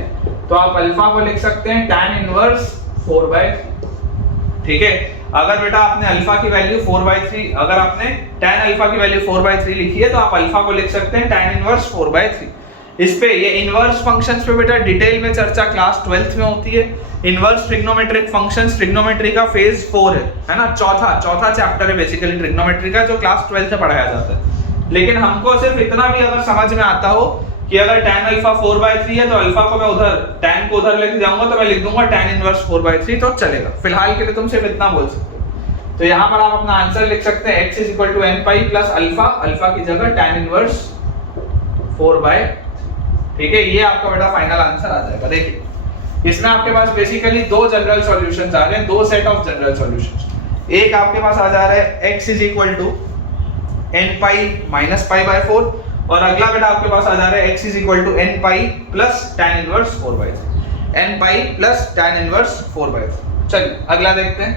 तो आप अल्फा को लिख सकते हैं tan इनवर्स 4/3। ठीक है, अगर बेटा आपने अल्फा की वैल्यू 4/3, अगर आपने tan अल्फा की वैल्यू 4/3 लिखी है, तो आप अल्फा को लिख सकते हैं tan इनवर्स 4/3। इस पे ये इनवर्स फंक्शंस पे बेटा डिटेल में चर्चा क्लास 12th में होती है। इनवर्स ट्रिग्नोमेट्रिक फंक्शंस, ट्रिग्नोमेट्री का फेज 4 है ना, चौथा चैप्टर है बेसिकली ट्रिग्नोमेट्री का, जो क्लास 12th में पढ़ाया जाता है। लेकिन हमको सिर्फ इतना भी अगर समझ में आता हो कि अगर tan अल्फा 4/3 है, तो अल्फा को मैं उधर, tan को उधर लेके जाऊंगा, तो मैं लिख दूंगा tan इनवर्स 4/3, तो चलेगा। फिलहाल के लिए तुम सिर्फ इतना बोल सकते हो। तो यहाँ पर आप अपना आंसर लिख सकते हैं, x is equal to n pi plus alpha, alpha की जगह tan इनवर्स 4/3। ठीक है, ये आपका बेटा फाइनल आंसर आ जाएगा। देखिए इसमें आपके पास बेसिकली दो जनरल सॉल्यूशंस आ रहे हैं, दो सेट ऑफ जनरल सॉल्यूशंस। एक आपके पास आ जा रहा है x is equal to n pi -π/4, और अगला बेटा आपके पास आ जा रहा है x is equal to n pi plus tan inverse 4/3, n pi plus tan inverse 4/3। चलिए अगला देखते हैं।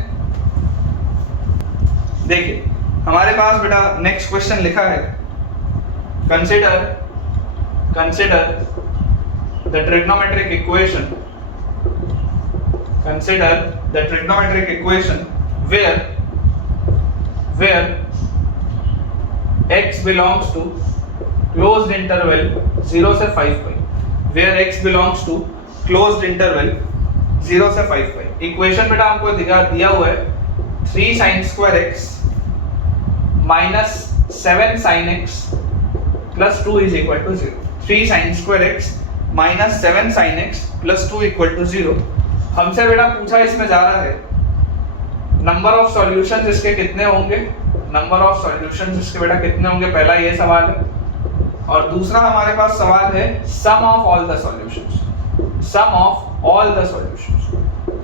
देखिए हमारे पास बेटा नेक्स्ट क्वेश्चन लिखा है, consider the trigonometric equation, consider the trigonometric equation where x belongs to closed interval 0 से 5 pi, where x belongs to closed interval 0 से 5 pi। इक्वेशन बेटा आपको दिया हुआ है 3 sin square x minus 7 sin x plus 2 is equal to 0। 3 sin square x minus 7 sin x plus 2 equal to 0। हमसे बेटा पूछा इसमें जा रहा है नंबर ऑफ सॉल्यूशंस इसके कितने होंगे, नंबर ऑफ सॉल्यूशंस इसके बेटा कितने होंगे, पहला ये सवाल है। और दूसरा हमारे पास सवाल है sum of all the solutions, sum of all the solutions,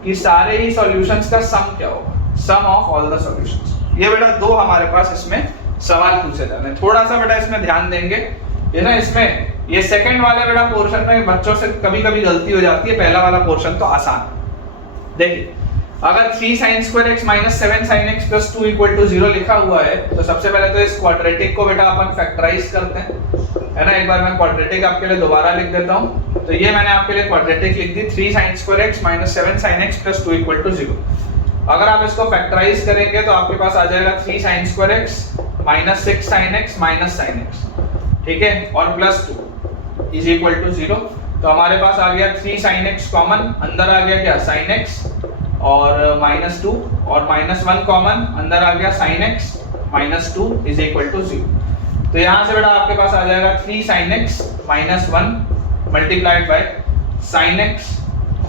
कि सारे ही सॉल्यूशंस का सम क्या होगा, sum of all the solutions. ये बेटा दो हमारे पास इसमें सवाल पूछे जा रहे हैं। थोड़ा सा बेटा इसमें ध्यान देंगे, ये ना इसमें ये सेकंड वाले बेटा पोर्शन में बच्चों से कभी-कभी गलती हो जाती है, पहला वाला पोर्शन तो आसान है। देखिए अगर 3 sin square x minus 7 sin x plus 2 equal to 0 लिखा हुआ है, तो सबसे पहले तो इस क्वाड्रेटिक को बेटा अपन फैक्टराइज करते हैं, है ना। एक बार मैं क्वाड्रेटिक आपके लिए दोबारा लिख देता हूँ। तो ये मैंने आपके लिए क्वाड्रेटिक लिख दी 3 sin square x minus 7 sin x plus 2 equal to 0। अगर आप इसको फैक्टराइज करेंगे तो आपके पास आ जाएगा 3 sin square x minus 6 sin x minus sin x, ठीक है, और प्लस 2 इज इक्वल टू 0। तो हमारे पास आ गया 3 sin x कॉमन, अंदर आ गया क्या sin x और -2 और -1 कॉमन, अंदर आ गया sin x -2 is equal to 0। तो यहाँ से बेटा आपके पास आ जाएगा 3 sin x -1 multiplied by sin x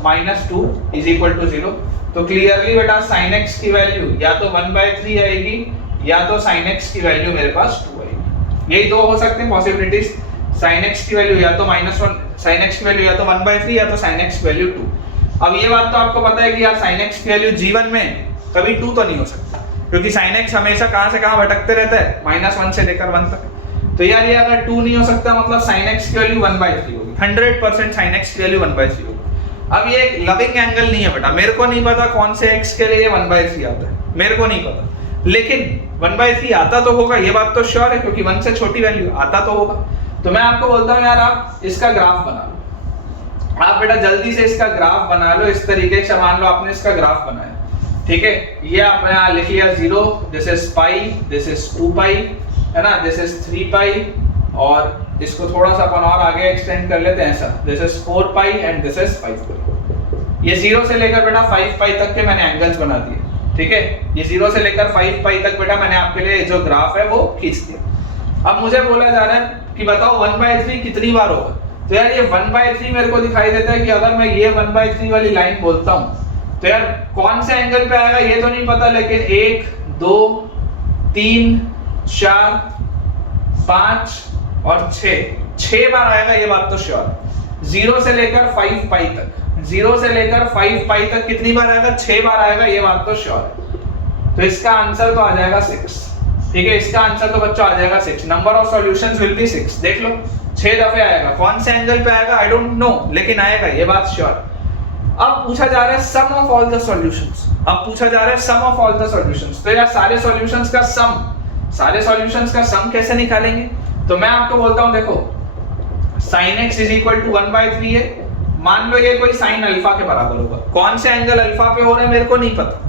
-2 is equal to 0। तो क्लियरली बेटा sin x की वैल्यू या तो 1/3 आएगी या तो sin x की वैल्यू मेरे पास 2 आएगी। यही दो हो सकते हैं पॉसिबिलिटीज, sin x की वैल्यू या तो -1, sin x की वैल्यू या तो 1/3 या तो sin x की वैल्यू 2। अब ये बात तो आपको पता है कि यार sin x की वैल्यू g1 में कभी 2 तो नहीं हो सकता, क्योंकि sin x हमेशा कहां से कहां भटकते रहता है, -1 से लेकर 1 तक। तो यार ये अगर 2 नहीं हो सकता मतलब sin x की वैल्यू 1/3 होगी, 100% sin x की वैल्यू 1/3 होगी। अब ये एक लविंग एंगल नहीं है बेटा, मेरे को नहीं पता कौन से x के लिए 1/3 आता है, मेरे को नहीं पता, लेकिन 1/3 आता तो होगा, ये बात तो श्योर है, क्योंकि 1 से छोटी वैल्यू आता तो होगा। तो मैं आपको बोलता हूँ यार आप इसका ग्राफ बना लो, आप बेटा जल्दी से इसका ग्राफ बना लो। इस तरीके से मान लो आपने इसका ग्राफ बनाया, ठीक है, ये आपने यहाँ लिख लिया 0, this is pi, this is 2 पाई, है ना, दिस इज 3 पाई, और इसको थोड़ा सा अपन और आगे एक्सटेंड कर लेते हैं ऐसा, this is 4 pi and this is 5 पाई। ये 0 से लेकर बेटा 5 पाई तक के मैंने एंगल्स बना दिए, ठीक है, ये 0 से लेकर 5 पाई तक बेटा मैंने आपके लिए जो ग्राफ है वो खींच दिया। अब मुझे बोला जा रहा है कि बताओ 1/3 कितनी बार होगा, तो यार ये 1/3 मेरे को दिखाई देता है कि अगर मैं ये 1/3 वाली लाइन बोलता हूँ तो यार कौन से एंगल पे आएगा ये तो नहीं पता, लेकिन 1 2 3 4 5 और 6 बार आएगा, ये बात तो श्योर। 0 से लेकर 5 पाई तक, 0 से लेकर 5 पाई तक कितनी बार आएगा, 6 बार आएगा, ये बात तो श्योर है। तो इसका आंसर तो आ जाएगा 6, ठीक है, इसका आंसर तो बच्चों आ जाएगा 6। Number of solutions will be 6। देख लो 6 दफे आएगा, कौन से एंगल पे आएगा आई डोंट नो, लेकिन आएगा, ये बात श्योर। अब पूछा जा रहा है sum of all the solutions, अब पूछा जा रहा है sum of all the solutions. तो यार सारे सॉल्यूशंस का सम कैसे निकालेंगे, तो मैं आपको बोलता हूं देखो sin x is equal to 1/3 है, मान लो ये कोई sin अल्फा के बराबर होगा, कौन से एंगल अल्फा पे हो रहा है मेरे को नहीं पता,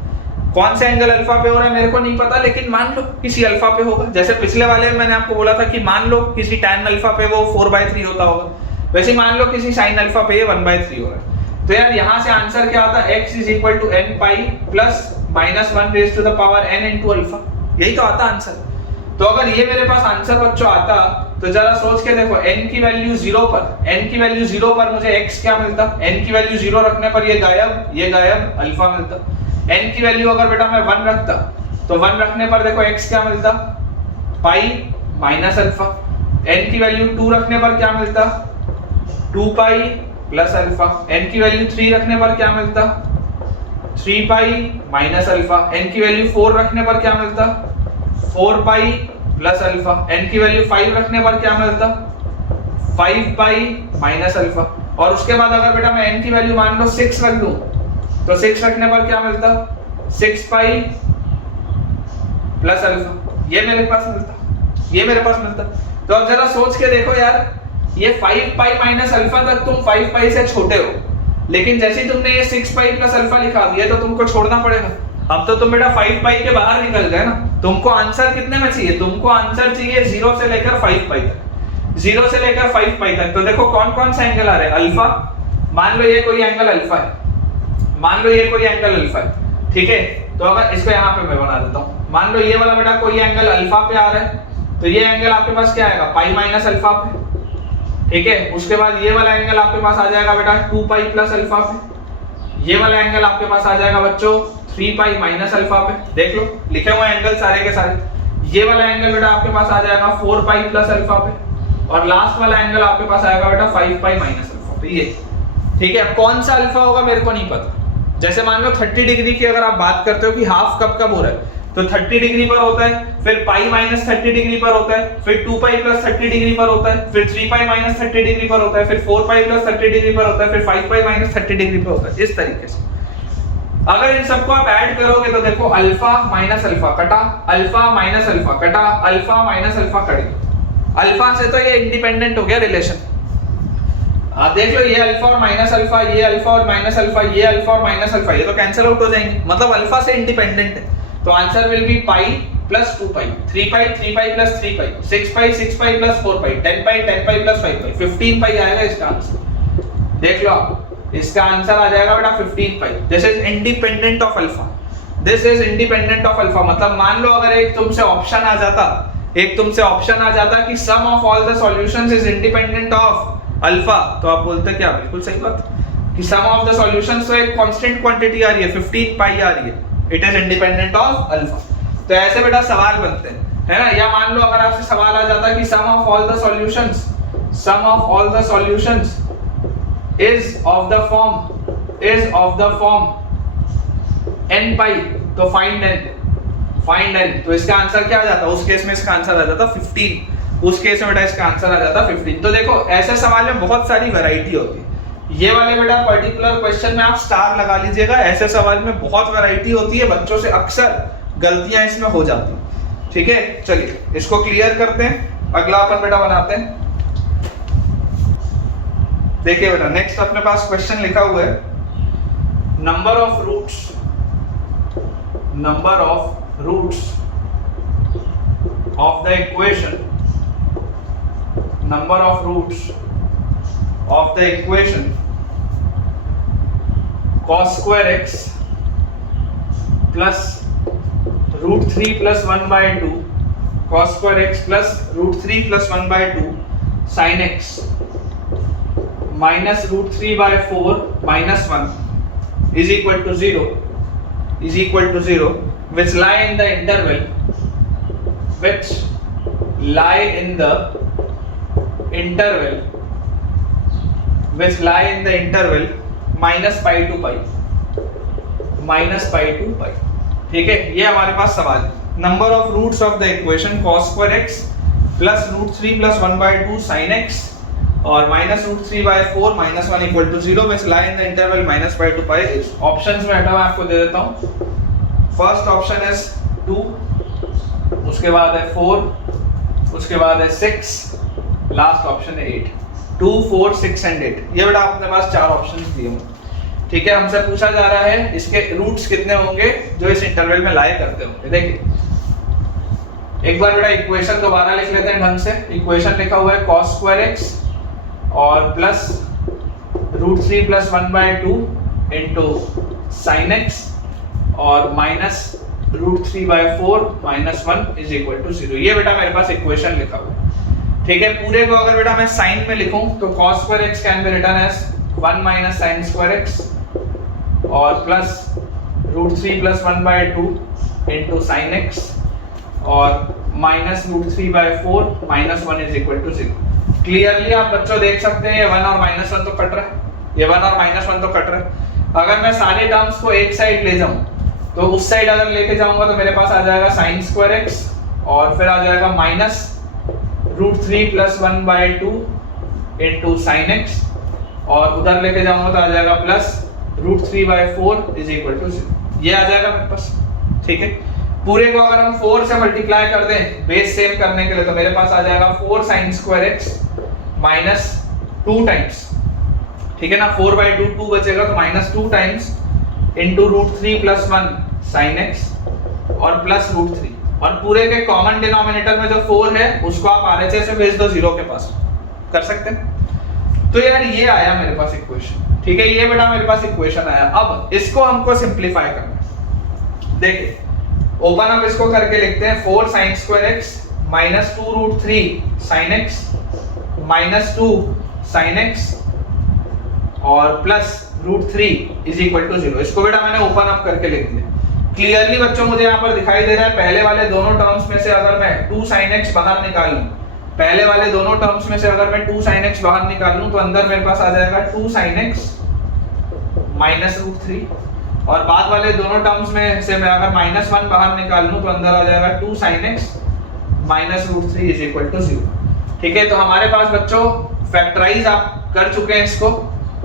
कौन से एंगल अल्फा पे हो रहा है मेरे को नहीं पता, लेकिन मान लो किसी अल्फा पे होगा। जैसे पिछले वाले में मैंने आपको बोला था कि मान लो किसी tan अल्फा पे वो 4/3 होता होगा, वैसे मान लो किसी sin अल्फा पे ये 1/3 हो रहा है। तो यार यहाँ से आंसर क्या आता है, x is equal to n pi plus -1 raise to the power n into alpha, यही तो आता आंसर। तो अगर ये मेरे पास आंसर बच्चों आता तो जरा सोच के देखो, n की वैल्यू 0 पर मुझे x क्या मिलता, n की वैल्यू 0 रखने पर ये गायब अल्फा मिलता। n की वैल्यू अगर बेटा मैं 1 रखता तो 1 रखने पर देखो x क्या मिलता, पाई माइनस अल्फा। n की वैल्यू 2 रखने पर क्या मिलता, 2 पाई प्लस अल्फा। n की वैल्यू 3 रखने पर क्या मिलता, 3 पाई माइनस अल्फा। n की वैल्यू 4 रखने पर क्या मिलता, 4 पाई प्लस अल्फा। n की वैल्यू 5 रखने पर क्या मिलता, 5 पाई माइनस अल्फा। और उसके बाद अगर बेटा मैं n की वैल्यू मान लो 6 रख दूं तो 6 रखने पर क्या मिलता, 6 पाई प्लस अल्फा। ये मेरे पास मिलता। तो अब जरा सोच के देखो यार, ये 5 पाई माइनस अल्फा तक तुम 5 पाई से छोटे हो, लेकिन जैसे ही तुमने ये 6 पाई प्लस अल्फा लिखा दिया तो तुमको छोड़ना पड़ेगा। अब तो तुम बेटा 5 पाई के बाहर निकल गए ना, तुमको आंसर कितने में चाहिए, तुमको आंसर चाहिए 0 से लेकर 5 पाई तक, 0 से लेकर 5 पाई तक। तो देखो कौन कौन से एंगल आ रहे हैं, अल्फा, मान लो ये कोई एंगल अल्फा है, ठीक है। तो अगर इसको यहाँ पे मैं बना देता हूँ, मान लो ये वाला बेटा कोई एंगल अल्फा पे आ रहा है, तो ये एंगल आपके पास क्या आएगा, पाई माइनस अल्फा पे, ठीक है। उसके बाद ये वाला एंगल आपके पास आ जाएगा बेटा 2 पाई प्लस अल्फा पे। ये वाला एंगल आपके पास आ जाएगा बच्चों 3 पाई माइनस अल्फा पे। देख लो लिखे हुए एंगल सारे के सारे। ये वाला एंगल बेटा आपके पास आ जाएगा 4 पाई प्लस अल्फा पे, और लास्ट वाला एंगल आपके पास आएगा बेटा 5 पाई माइनस अल्फा पे, ये ठीक है। अब कौन सा अल्फा होगा मेरे को नहीं पता। जैसे मान लो 30 डिग्री की अगर आप बात करते हो कि हाफ कब हो रहा है, तो 30 डिग्री पर होता है, फिर पाई माइनस 30 डिग्री पर होता है, फिर 2 पाई प्लस 30 डिग्री पर होता है, फिर 3 पाई माइनस 30 डिग्री पर होता है, फिर 4 पाई प्लस 30 डिग्री पर होता है, फिर 5 पाई माइनस 30 डिग्री पर होता है। इस तरीके से अगर इन सबको आप ऐड करोगे तो देखो अल्फा माइनस अल्फा कटा, अल्फा माइनस अल्फा कटा, अल्फा माइनस अल्फा कट गया। अल्फा से तो ये इंडिपेंडेंट हो गया रिलेशन। आप देख लो, ये अल्फा और माइनस अल्फा, ये अल्फा और माइनस अल्फा, ये अल्फा और माइनस अल्फा, ये तो कैंसिल आउट हो जाएंगे, मतलब अल्फा से इंडिपेंडेंट है। तो answer will B pi plus 2 pi, 3 pi plus 3 pi, 6 pi plus 4 pi, 10 pi plus 5 पाई, 15 पाई आएगा इसका आंसर। देख लो आप, इसका आंसर आ जाएगा बेटा 15 pi. This is independent of alpha, this is independent of alpha. मतलब मान लो अगर एक तुमसे ऑप्शन आ जाता कि sum of all the solutions is independent of alpha, तो आप बोलते क्या? बिल्कुल सही बात कि सम ऑफ द सॉल्यूशंस तो एक कांस्टेंट क्वांटिटी आ रही है, 15 पाई आ रही है, it is independent of alpha. तो ऐसे बेटा सवाल बनते हैं, है ना। या मान लो अगर आपसे सवाल आ जाता कि sum of all the solutions is of the form n pi, तो फाइंड n, तो इसका आंसर क्या आ जाता? उस केस में इसका आंसर आ जाता 15, उस केस में बेटा इसका आंसर आ जाता 15। तो देखो ऐसे सवाल में बहुत सारी वैरायटी होती है। ये वाले बेटा पर्टिकुलर क्वेश्चन में आप स्टार लगा लीजिएगा, ऐसे सवाल में बहुत वैरायटी होती है, बच्चों से अक्सर गलतियां इसमें हो जाती हैं। ठीक है, चलिए इसको क्लियर करते हैं, अगला अपन बेटा बनाते हैं। देखिए बेटा नेक्स्ट अपने पास क्वेश्चन लिखा हुआ है, number of roots of the equation cos square x plus root 3 plus 1 by 2 cos square x plus root 3 plus 1 by 2 sin x minus root 3 by 4 minus 1 is equal to 0 which lie in the interval minus pi to pi। ठीक है, ये हमारे पास सवाल है। Number of roots of the equation cos square x plus root 3 plus 1 by 2 sin x और minus root 3 by 4 minus 1 equal to 0 which lie in the interval minus pi to pi is। Options में मैं आपको दे देता हूँ। First option है 2, उसके बाद है 4, उसके बाद है 6, लास्ट ऑप्शन है 8। 2, 4, 6 एंड 8, ये बेटा अपने पास 4 ऑप्शंस दिए होंगे। ठीक है, हमसे पूछा जा रहा है इसके रूट्स कितने होंगे जो इस इंटरवल में लाए करते होंगे। देखिए एक बार बेटा इक्वेशन दोबारा लिख लेते हैं ढंग से। इक्वेशन लिखा हुआ है cos square x और plus root 3 plus 1 by 2 into sine x और minus root 3 by 4 minus 1 is equal to 0। ये बेटा मेरे पास इक्वेशन लिखा हुआ है। ठीक है, पूरे को अगर बेटा मैं साइन में लिखूं तो cos square x can be written as 1 minus sin square x और plus root 3 plus 1 by 2 into sine x और minus root 3 by 4 minus 1 is equal to 0। Clearly आप बच्चों देख सकते हैं ये 1 और माइनस 1 तो कट रहा है, ये 1 और माइनस 1 तो कट रहा है। अगर मैं सारे टर्म्स को एक साइड ले जाऊं तो उस साइड अगर लेके जाऊंगा तो मेरे पास आ जाएगा sin square x और फिर आ जाएगा minus root 3 plus 1 by 2 into sine x और उधर लेके जाऊंगा तो आ जाएगा plus root 3 by 4 is equal to 0। ये आ जाएगा मेरे पास। ठीक है, पूरे को अगर हम 4 से मल्टीप्लाई कर दें बेस सेम करने के लिए तो मेरे पास आ जाएगा 4 sin square x minus 2 times. ठीक है ना, 4 by 2 2 बचेगा तो minus 2 times into root 3 plus 1 sin x और प्लस रूट 3 और पूरे के कॉमन डिनोमिनेटर में जो 4 है उसको आप RHS से भेज दो 0 के पास, कर सकते हैं। तो यार ये आया मेरे पास इक्वेशन। ठीक है, ये बेटा मेरे पास इक्वेशन आया। अब इसको हमको सिंपलीफाई करना है। देखिए ओपन अप इसको करके लिखते हैं 4 sin square x माइनस 2 रूट 3 sin x minus 2 sin x और plus root 3 is equal to 0। इसको बेटा मैंने ओपन अप करके लिख दिया। क्लियरली बच्चों मुझे यहाँ पर दिखाई दे रहा है पहले वाले दोनों टर्म्स में से अगर मैं 2 sin x बाहर निकाल लूं, पहले वाले दोनों टर्म्स में से अगर मैं 2 sin x बाहर निकाल लूं तो अंदर मेरे पास आ जाएगा 2 sin x माइनस रूट 3 और बाद वाले दोनों टर्म्स में से मैं अगर माइनस 1 बाहर निकाल लूं तो अंदर आ जाएगा 2 sin x minus root 3 is equal to 0। ठीक है, तो हमारे पास बच्चों फैक्टराइज आप कर चुके हैं इसको।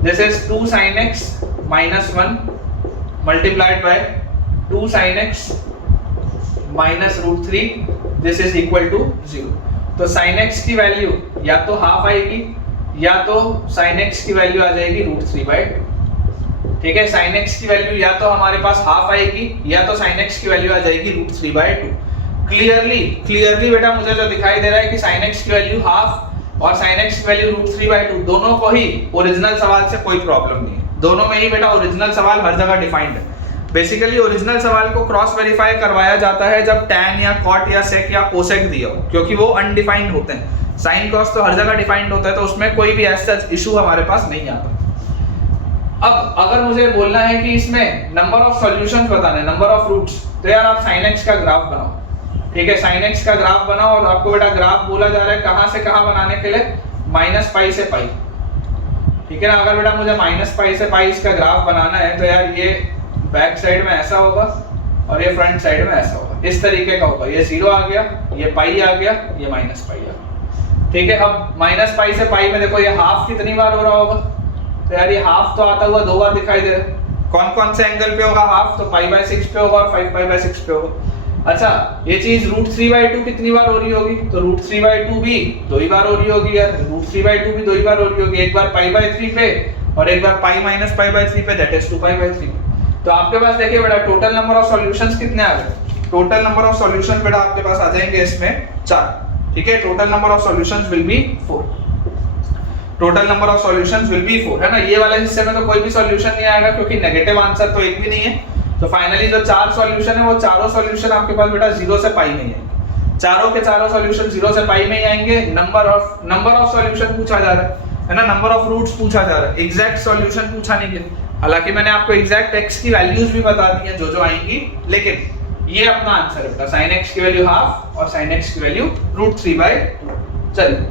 This is 2 sin x minus 1 multiplied by 2 sin x minus root 3 this is equal to 0। तो sin x की वैल्यू या तो हाफ आएगी या तो sin x की वैल्यू आ जाएगी रूट 3 by 2। ठीक है, sin x की वैल्यू या तो हमारे पास हाफ आएगी या तो sin x की वैल्यू आ जाएगी रूट 3 by 2। क्लियरली बेटा मुझे जो दिखाई दे रहा है कि sin x की वैल्यू हाफ और sin x की वैल्यू √3/2, दोनों को ही ओरिजिनल सवाल से कोई प्रॉब्लम नहीं है। दोनों में ही बेटा ओरिजिनल सवाल हर जगह डिफाइंड है। बेसिकली ओरिजिनल सवाल को क्रॉस वेरीफाई करवाया जाता है जब tan या cot या sec या cosec दिया हो, क्योंकि वो अनडिफाइंड होते हैं। साइन कॉस तो हर जगह डिफाइंड होता है, तो उसमें कोई भी ऐसा इशू हमारे पास नहीं आता। अब अगर मुझे बोलना है कि इसमें नंबर ऑफ सॉल्यूशंस बताने, नंबर ऑफ रूट्स, तो यार आप sin x का ग्राफ बनाओ। ठीक है, sin x का ग्राफ बनाओ और आपको बेटा ग्राफ बोला जा रहा है कहां से कहां बनाने के लिए, -π से π। ठीक है ना, अगर बेटा मुझे -π से π इसका ग्राफ बनाना है तो यार ये बैक साइड में ऐसा होगा और ये फ्रंट साइड में ऐसा होगा, इस तरीके का होगा। ये 0 आ गया, ये π आ गया, ये -π आ गया। ठीक है, अब -π से π में देखो ये हाफ कितनी बार हो रहा होगा, तो यार ये हाफ तो आता हुआ 2 बार दिखाई दे रहा है। कौन कौन से एंगल पे होगा हाफ, तो π/6 पे होगा और 5π/6 पे होगा। अच्छा, ये चीज √3/2 कितनी बार हो रही होगी, तो √3/2 भी 2 ही बार हो रही होगी यार, √3/2 भी 2 ही बार हो रही होगी, एक बार π/3 पे और एक बार π-π/3 पे, दैट इज 2π/3। तो आपके पास देखिए बेटा टोटल नंबर ऑफ सॉल्यूशंस कितने आ गए, टोटल नंबर ऑफ सॉल्यूशंस बेटा आपके पास आ जाएंगे इसमें 4। ठीक है, total number of solutions will be 4, total number of solutions will be 4, है ना। ये वाले हिस्से में तो कोई भी सॉल्यूशन नहीं आएगा क्योंकि नेगेटिव आंसर तो एक भी नहीं है। तो फाइनली जो 4 सॉल्यूशन है वो चारों सॉल्यूशन आपके पास बेटा 0 से π में ही आएंगे, चारों के चारों सॉल्यूशन 0 से π में ही आएंगे। नंबर ऑफ सॉल्यूशन पूछा जा रहा है ना, नंबर ऑफ रूट्स पूछा जा रहा है, एग्जैक्ट सॉल्यूशन पूछा नहीं गया। हालांकि मैंने आपको एग्जैक्ट x की वैल्यूज भी बता दी हैं जो आएंगी, लेकिन ये अपना आंसर है बेटा, sin x की वैल्यू हाफ और sin x की वैल्यू √3/2। चलिए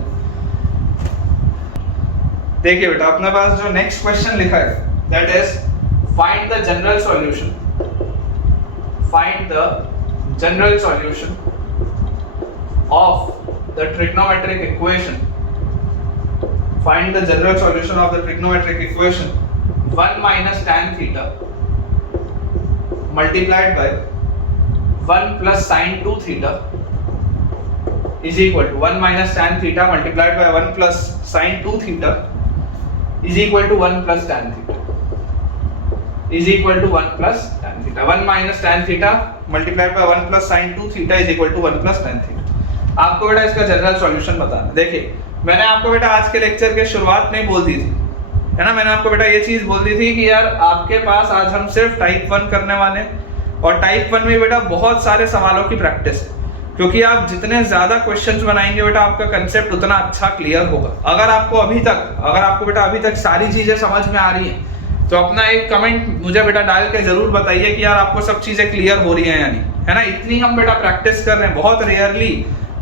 देखिए बेटा अपने पास जो नेक्स्ट क्वेश्चन लिखा है that is find the general solution, find the general solution of the trigonometric equation, find the general solution of the trigonometric equation 1 minus tan theta multiplied by 1 plus sin 2 theta is equal to 1 minus tan theta multiplied by 1 plus sin 2 theta is equal to 1 plus tan theta is equal to 1 plus tan theta। 1 minus tan theta multiplied by 1 plus sin 2 theta is equal to 1 plus tan theta। आपको बेटा इसका general solution बताना। देखिए मैंने आपको बेटा आज के लेक्चर के शुरुआत में बोल दी थी, है ना, मैंने आपको बेटा ये चीज बोल दी थी कि यार आपके पास आज हम सिर्फ टाइप 1 करने वाले हैं और टाइप 1 में बेटा बहुत सारे सवालों की प्रैक्टिस है, क्योंकि आप जितने ज्यादा क्वेश्चंस बनाएंगे बेटा आपका कंसेप्ट उतना अच्छा क्लियर होगा। अगर आपको बेटा अभी तक सारी चीजें समझ में आ रही हैं तो अपना एक कमेंट मुझे बेटा डाल के जरूर बताइए कि यार आपको सब चीजें क्लियर हो रही हैं या नहीं, है ना। इतनी हम बेटा प्रैक्टिस कर रहे हैं,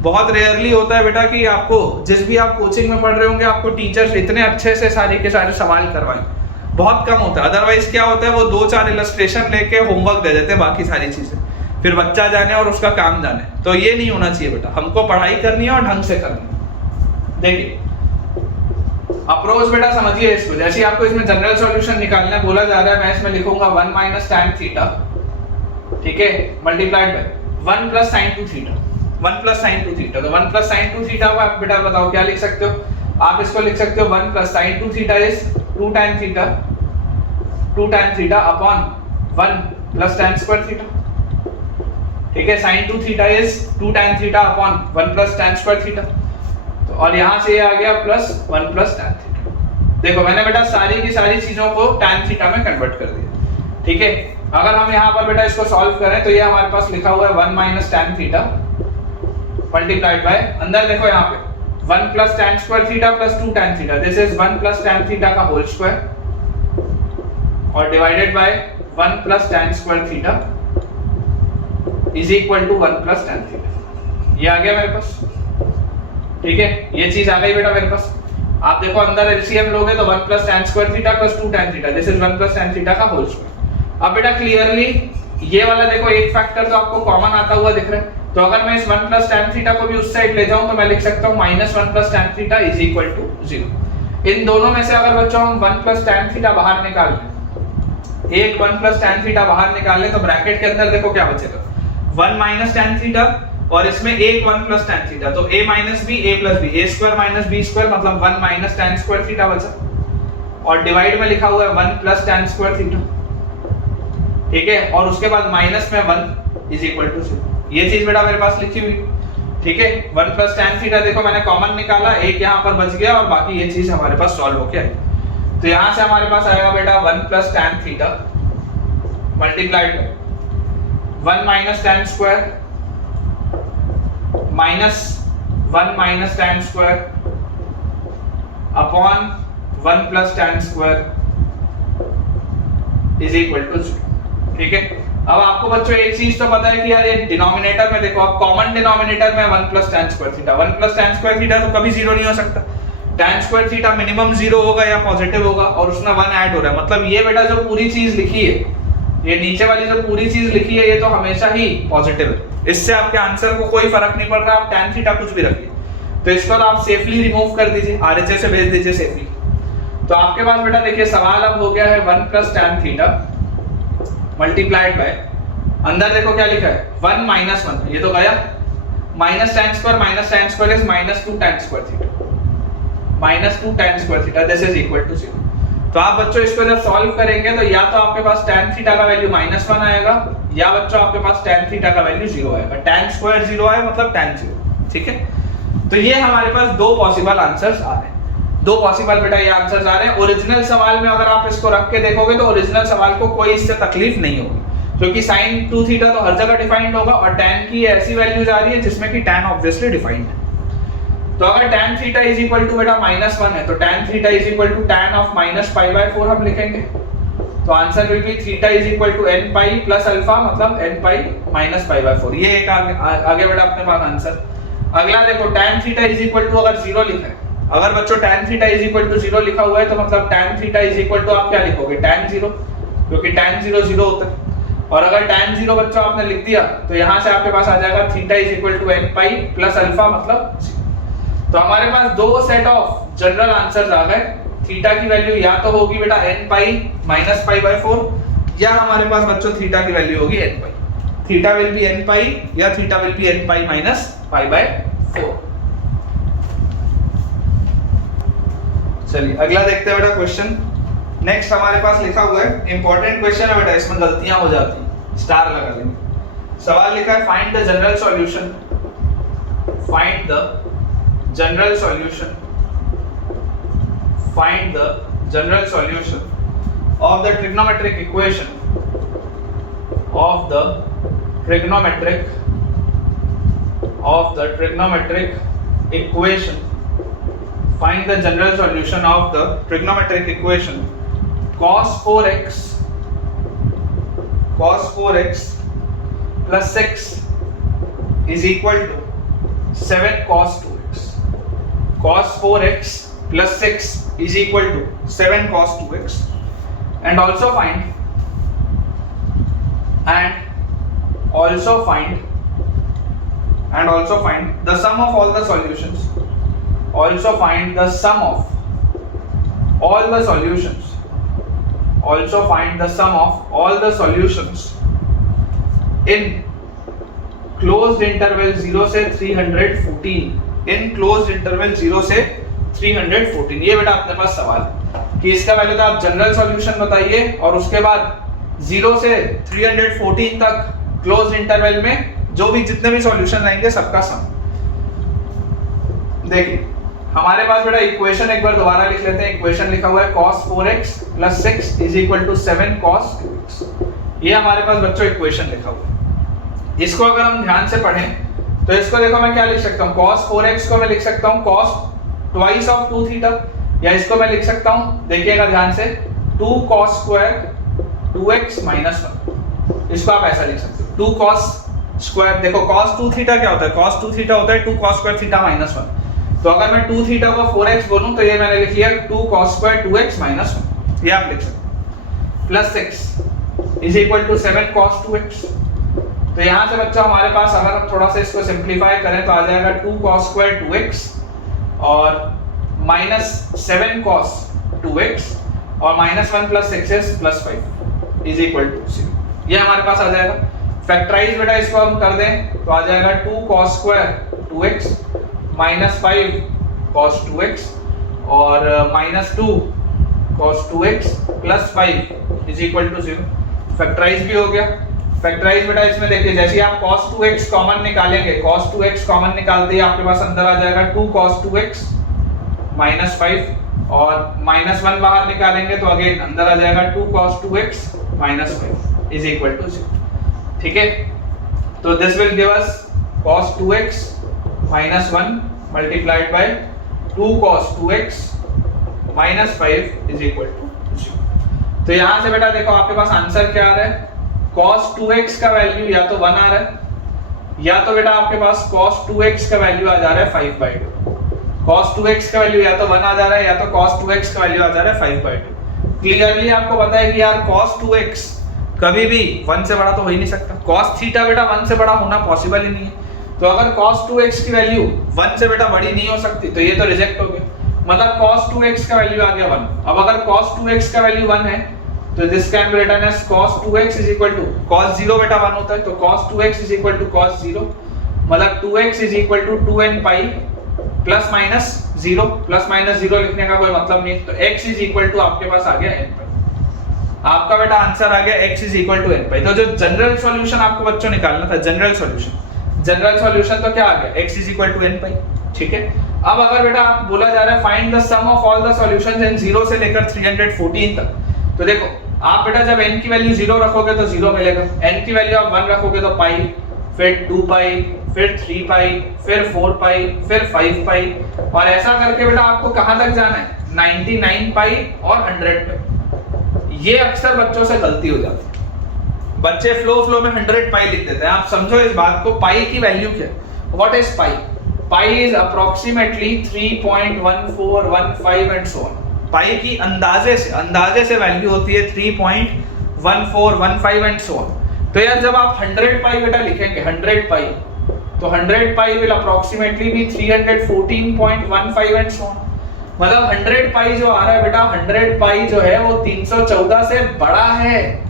बहुत रेयरली होता है बेटा कि आपको जिस भी आप कोचिंग में पढ़ रहे होंगे आपको टीचर्स इतने अच्छे से सारे के सारे सवाल करवाएं, बहुत कम होता है। अदरवाइज क्या होता है वो 2-4 इलस्ट्रेशन लेके होमवर्क दे देते हैं, बाकी सारी चीजें फिर बच्चा जाने और उसका काम जाने। तो ये नहीं होना चाहिए बेटा, हमको पढ़ाई करनी है और ढंग से करनी है। देखिए अप्रोच बेटा समझिए इसको, जैसे आपको इसमें जनरल सॉल्यूशन निकालना बोला जा रहा है, मैं इसमें लिखूंगा 1 minus tan थीटा, ठीक है, multiplied by 1 plus sin 2 theta, 1 plus sin 2 theta. तो 1 plus sin 2 थीटा को आप बेटा बताओ क्या लिख सकते हो, आप इसको लिख सकते हो 1 plus sin 2 theta is 2 tan theta upon 1 plus tan square theta, ठीक है। sin 2 theta is 2 tan theta upon 1 plus tan square theta, तो और यहां से ये आ गया प्लस 1 plus tan थीटा। देखो मैंने बेटा सारी की सारी चीजों को tan थीटा में कन्वर्ट कर दिया, ठीक है। अगर हम यहां पर बेटा इसको सॉल्व करें तो ये हमारे पास लिखा हुआ है 1 minus tan theta multiplied by, अंदर देखो यहाँ पे 1 plus tan square theta plus 2 tan theta, this is 1 plus tan theta का होल स्क्वायर और divided by 1 plus tan square theta is equal to 1 plus tan theta. ये आ गया मेरे पास, ठीक है, ये चीज आ गई बेटा मेरे पास। आप देखो अंदर एलसीएम लोगे तो 1 plus tan square theta plus 2 tan theta, this is 1 plus tan theta का होल स्क्वायर। अब बेटा क्लियरली ये वाला देखो एक फैक्टर तो आपको कॉमन आता हुआ दिख रहा है, तो अगर मैं इस 1 plus tan थीटा को भी उस साइड ले जाऊं तो मैं लिख सकता हूं -1 plus tan theta is equal to 0। इन दोनों में से अगर बच्चों हम 1 plus tan थीटा बाहर निकाल लें, एक 1 plus tan थीटा बाहर निकाल लें तो ब्रैकेट के अंदर देखो क्या बचेगा, 1 minus tan थीटा और इसमें एक 1 plus tan थीटा, तो a minus b a plus b, a square minus b square मतलब 1 minus tan स्क्वायर थीटा बचा, और डिवाइड में लिखा हुआ है 1 plus tan स्क्वायर थीटा, ठीक है, और उसके बाद माइनस में 1 इज इक्वल टू 0। ये चीज बेटा मेरे पास लिखी हुई। ठीक है। 1 प्लस tan थीटा देखो मैंने कॉमन निकाला, एक यहाँ पर बच गया और बाकी ये चीज हमारे पास सॉल्व होके आई। तो यहाँ से हमारे पास आएगा बेटा 1 plus tan theta multiplied by 1 minus tan square minus 1 minus tan square upon 1 plus tan square is equal to 0। ठीक है। अब आपको बच्चों एक चीज तो पता है कि यार ये डिनोमिनेटर में देखो, अब कॉमन डिनोमिनेटर में 1 plus tan square theta, 1 plus tan square theta तो कभी जीरो नहीं हो सकता। tan square theta minimum zero होगा या पॉजिटिव होगा, और उसमें 1 ऐड हो रहा है, मतलब ये बेटा जो पूरी चीज लिखी है, ये नीचे वाली जो पूरी चीज लिखी है, ये तो हमेशा ही पॉजिटिव है। इससे आपके आंसर को कोई फर्क नहीं पड़ रहा, आप tan थीटा कुछ भी रखिए। तो इसको तो आप सेफली रिमूव कर दीजिए, RHS से भेज दीजिए सेफली। तो आपके पास बेटा देखिए सवाल अब हो गया है 1 plus tan theta multiplied by, अंदर देखो क्या लिखा है 1 माइनस 1, ये तो गया, minus tan square is minus 2 tan square theta, minus 2 tan square theta this is equal to 0। तो आप बच्चों इसको जब सॉल्व करेंगे तो या तो आपके पास tan थीटा का वैल्यू -1 आएगा, या बच्चों आपके पास tan थीटा का वैल्यू 0 आएगा। tan स्क्वायर 0 आए मतलब tan 0। ठीक है। तो ये हमारे पास दो पॉसिबल आंसर्स आ रहे हैं, दो पॉसिबल बेटा ये आंसर्स आ रहे हैं। ओरिजिनल सवाल में अगर आप इसको रख के देखोगे तो ओरिजिनल सवाल को कोई इससे तकलीफ नहीं होगी, क्योंकि sin 2 थीटा तो हर जगह डिफाइंड होगा और tan की ऐसी वैल्यूज आ रही है जिसमें कि tan ऑब्वियसली डिफाइंड है। तो अगर tan theta is equal to बेटा -1 है तो tan theta is equal to tan of -π/4 हम लिखेंगे। तो answer will be theta is equal to n pi plus alpha, मतलब n पाई माइनस π/4। ये एक आगे बेटा अपने पास आंसर। अगला देखो tan theta is equal to अगर 0 लिखा है, अगर बच्चों tan theta is equal to 0 लिखा हुआ है तो मतलब tan theta is equal to आप क्या लिखोगे tan 0, क्योंकि tan 0 0 होता है। और अगर tan 0 बच्चों आपने लिख दिया तो यहां से आपके पास आ जाएगा theta is equal to n pi plus alpha, मतलब 0। तो हमारे पास दो सेट ऑफ जनरल आंसर्स आ गए। थीटा की वैल्यू या तो होगी बेटा n पाई माइनस π/4, या हमारे पास बच्चों थीटा की वैल्यू होगी n pi. Theta will be n pi या theta will be n pi minus π/4। चलिए अगला देखते हैं बेटा क्वेश्चन। नेक्स्ट हमारे पास लिखा हुआ है, इंपॉर्टेंट क्वेश्चन है बेटा, इसमें गलतियां हो जाती हैं, स्टार लगा लेंगे। सवाल लिखा है find the general solution, find the general solution, find the general solution of the trigonometric equation, of the trigonometric equation, find the general solution of the trigonometric equation cos 4x plus 6 is equal to 7 cos 2x. Cos 4x plus 6 is equal to 7 cos 2x, and also find the sum of all the solutions, also find the sum of all the solutions, also find the sum of all the solutions in closed interval 0 से 314, in closed interval 0 से 314। ये बेटा अपने पास सवाल कि इसका पहले तो आप जनरल सॉल्यूशन बताइए और उसके बाद 0 से 314 तक क्लोज्ड इंटरवल में जो भी जितने भी सॉल्यूशन रहेंगे सबका सम। देखिए हमारे पास बेटा इक्वेशन एक बार दोबारा लिख लेते हैं। इक्वेशन लिखा हुआ है cos 4x plus 6 is equal to 7 cos 2x। ये हमारे पास बच्चों इक्वेशन लिखा हुआ है। इसको अगर हम ध्यान से पढ़ें तो इसको देखो मैं क्या लिख सकता हूँ, cos 4x को मैं लिख सकता हूँ cos twice of 2 थीटा, या इसको मैं लिख सकता हूँ, देखिएगा ध्यान से, 2 cos स्क्वायर 2x minus 1। इसको आप ऐसा लिख सकते हो 2 cos स्क्वायर, देखो cos 2 थीटा क्या होता है, cos 2 थीटा होता है 2 cos स्क्वायर थीटा minus 1। तो अगर मैं 2 थीटा को 4x बोलूं तो ये मैंने लिख लिया 2 cos स्क्वायर 2x minus 1, ये आप लिख सकते हैं, plus 6 is equal to 7 cos 2x। तो यहां से बच्चा हमारे पास अगर हम थोड़ा सा इसको सिंपलीफाई करें तो आ जाएगा 2 cos स्क्वायर 2x और माइनस 7 cos 2x और minus 1 plus 6 plus 5 is equal to 0। ये हमारे पास आ जाएगा। फैक्टराइज बेटा इसको हम कर दें तो आ जाएगा 2 cos square 2x minus 5 cos 2x और minus 2 cos 2x plus 5 is equal to 0। Factorise भी हो गया। फैक्टराइज बेटा इसमें देखिए, जैसे ही आप cos 2x कॉमन निकालेंगे, cos 2x कॉमन निकालते ही आपके पास अंदर आ जाएगा 2 cos 2x -5 और -1 बाहर निकालेंगे तो अगेन अंदर आ जाएगा 2 cos 2x -5 is equal to 0। ठीक है, तो this will give us cos 2x -1 multiplied by 2 cos 2x -5 is equal to 0। तो यहां से बेटा देखो आपके पास आंसर क्या आ रहा है, cos 2x का वैल्यू या तो 1 आ रहा है या तो बेटा आपके पास cos 2x का वैल्यू आ जा रहा है 5/2। cos 2x का वैल्यू या तो 1 आ जा रहा है या तो cos 2x का वैल्यू आ जा रहा है 5/2। क्लियरली आपको पता है कि यार cos 2x कभी भी 1 से बड़ा तो हो ही नहीं सकता, cos थीटा बेटा 1 से बड़ा होना पॉसिबल ही नहीं है। तो अगर cos 2x की वैल्यू 1 से बेटा बड़ी नहीं हो सकती तो ये तो रिजेक्ट हो गया, मतलब cos 2x का वैल्यू आ गया 1। अब अगर cos 2x का वैल्यू 1 है तो this can be written as cos 2x is equal to cos 0 बेटा 1 होता है तो cos 2x is equal to cos 0, मतलब 2x is equal to 2n pi plus minus 0, plus minus 0 लिखने का कोई मतलब नहीं, तो x इज इक्वल टू आपके पास आ गया n पाई। आपका बेटा आंसर आ गया x is equal to n pi. तो जो जनरल सॉल्यूशन आपको बच्चों निकालना था, जनरल सॉल्यूशन तो क्या आ गया, x is equal to n pi. ठीक है, अब अगर बेटा आप बोला जा रहा है find the sum of all the solutions in 0 से लेकर 314 तक, तो देखो आप बेटा जब n की वैल्यू 0 रखोगे तो 0 मिलेगा, n की वैल्यू आप 1 रखोगे तो पाई, फिर 2 पाई, फिर 3 पाई, फिर 4 पाई, फिर 5 पाई, और ऐसा करके बेटा आपको कहां तक जाना है, 99 पाई और 100 पाई। ये अक्सर बच्चों से गलती हो जाती है, बच्चे फ्लो में 100 पाई लिख देते हैं। आप समझो इस बात को, पाई की वैल्यू क्या है, what is pi? Pi is approximately 3.1415 and so on. Pi की अंदाजे से वैल्यू होती है 3.1415 एंड सो ऑन। तो यार जब आप 100 पाई बेटा लिखेंगे, 100 पाई, तो 100 पाई विल अप्रोक्सीमेटली भी 314.15 एंड सो ऑन, मतलब 100 पाई जो आ रहा है बेटा, 100 पाई जो है वो 314 से बड़ा है।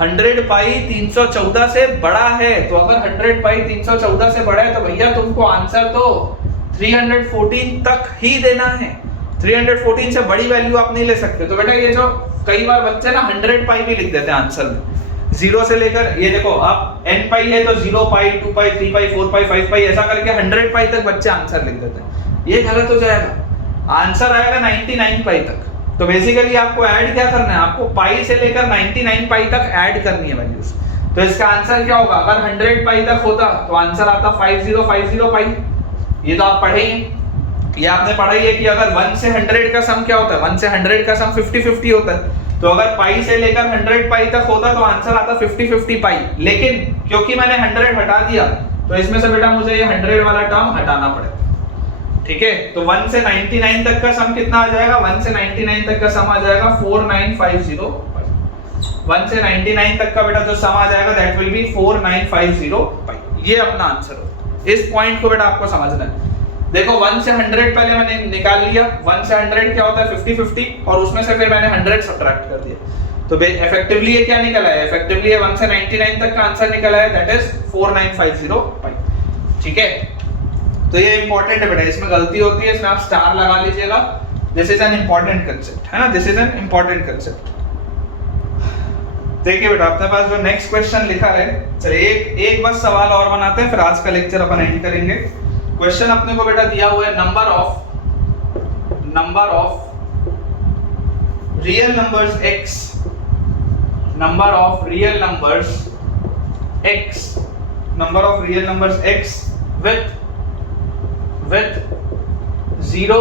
100 पाई 314 से बड़ा है, तो अगर 100 पाई 314 से बड़ा है तो भैया तुमको आंसर तो 314 तक ही देना है। 314 से बड़ी वैल्यू आप नहीं ले सकते। तो बेटा ये जो कई बार बच्चे ना 100 पाई भी लिख देते हैं आंसर में, 0 से लेकर, ये देखो आप n पाई है तो 0 पाई, 2 पाई, 3 पाई, 4 पाई, 5 पाई, ऐसा करके 100 पाई तक बच्चे आंसर लिख देते हैं। ये गलत हो जाएगा, आंसर आएगा 99 पाई तक। तो बेसिकली आपको ऐड क्या करना है, आपको पाई से लेकर 99 पाई तक ऐड करनी है वैल्यूज। तो इसका आंसर क्या होगा, अगर 100 पाई तक होता तो आंसर आता 5050 पाई। ये तो आप पढ़े ही, ये आपने पढ़ा ही है कि अगर 1 से 100 का सम क्या होता है, 1 से 100 का सम 50-50 होता है। तो अगर पाई से लेकर 100 पाई तक होता तो आंसर आता 50-50 पाई, लेकिन क्योंकि मैंने 100 हटा दिया तो इसमें से बेटा मुझे ये 100 वाला टर्म हटाना पड़ेगा। ठीक है, तो 1 से 99 तक का सम कितना आ जाएगा, 1 से 99 तक का सम आ जाएगा 4950 पाई। 1 से 99 तक का बेटा जो सम आ जाएगा दैट विल बी 4950 पाई। ये अपना आंसर हो। इस पॉइंट को बेटा आपको समझना है। देखो 1 से 100 पहले मैंने निकाल लिया, 1 से 100 क्या होता है 50-50, और उसमें से फिर मैंने 100 सब्ट्रैक्ट कर दिया। तो इफेक्टिवली ये क्या निकला है, इफेक्टिवली 1 से 99 तक का आंसर निकला है दैट इज 4950 पाई। ठीक है, तो ये इंपॉर्टेंट है बेटा, इसमें गलती होती है, इसमें आप स्टार लगा लीजिएगा। This is an important concept है ना, this is an important concept. देखिए बेटा अपने पास जो नेक्स्ट क्वेश्चन लिखा है, चलिए एक बस सवाल और बनाते हैं फिर आज का लेक्चर अपन एंड करेंगे। क्वेश्चन अपने को बेटा दिया हुआ है number of real numbers x, number of real numbers x with 0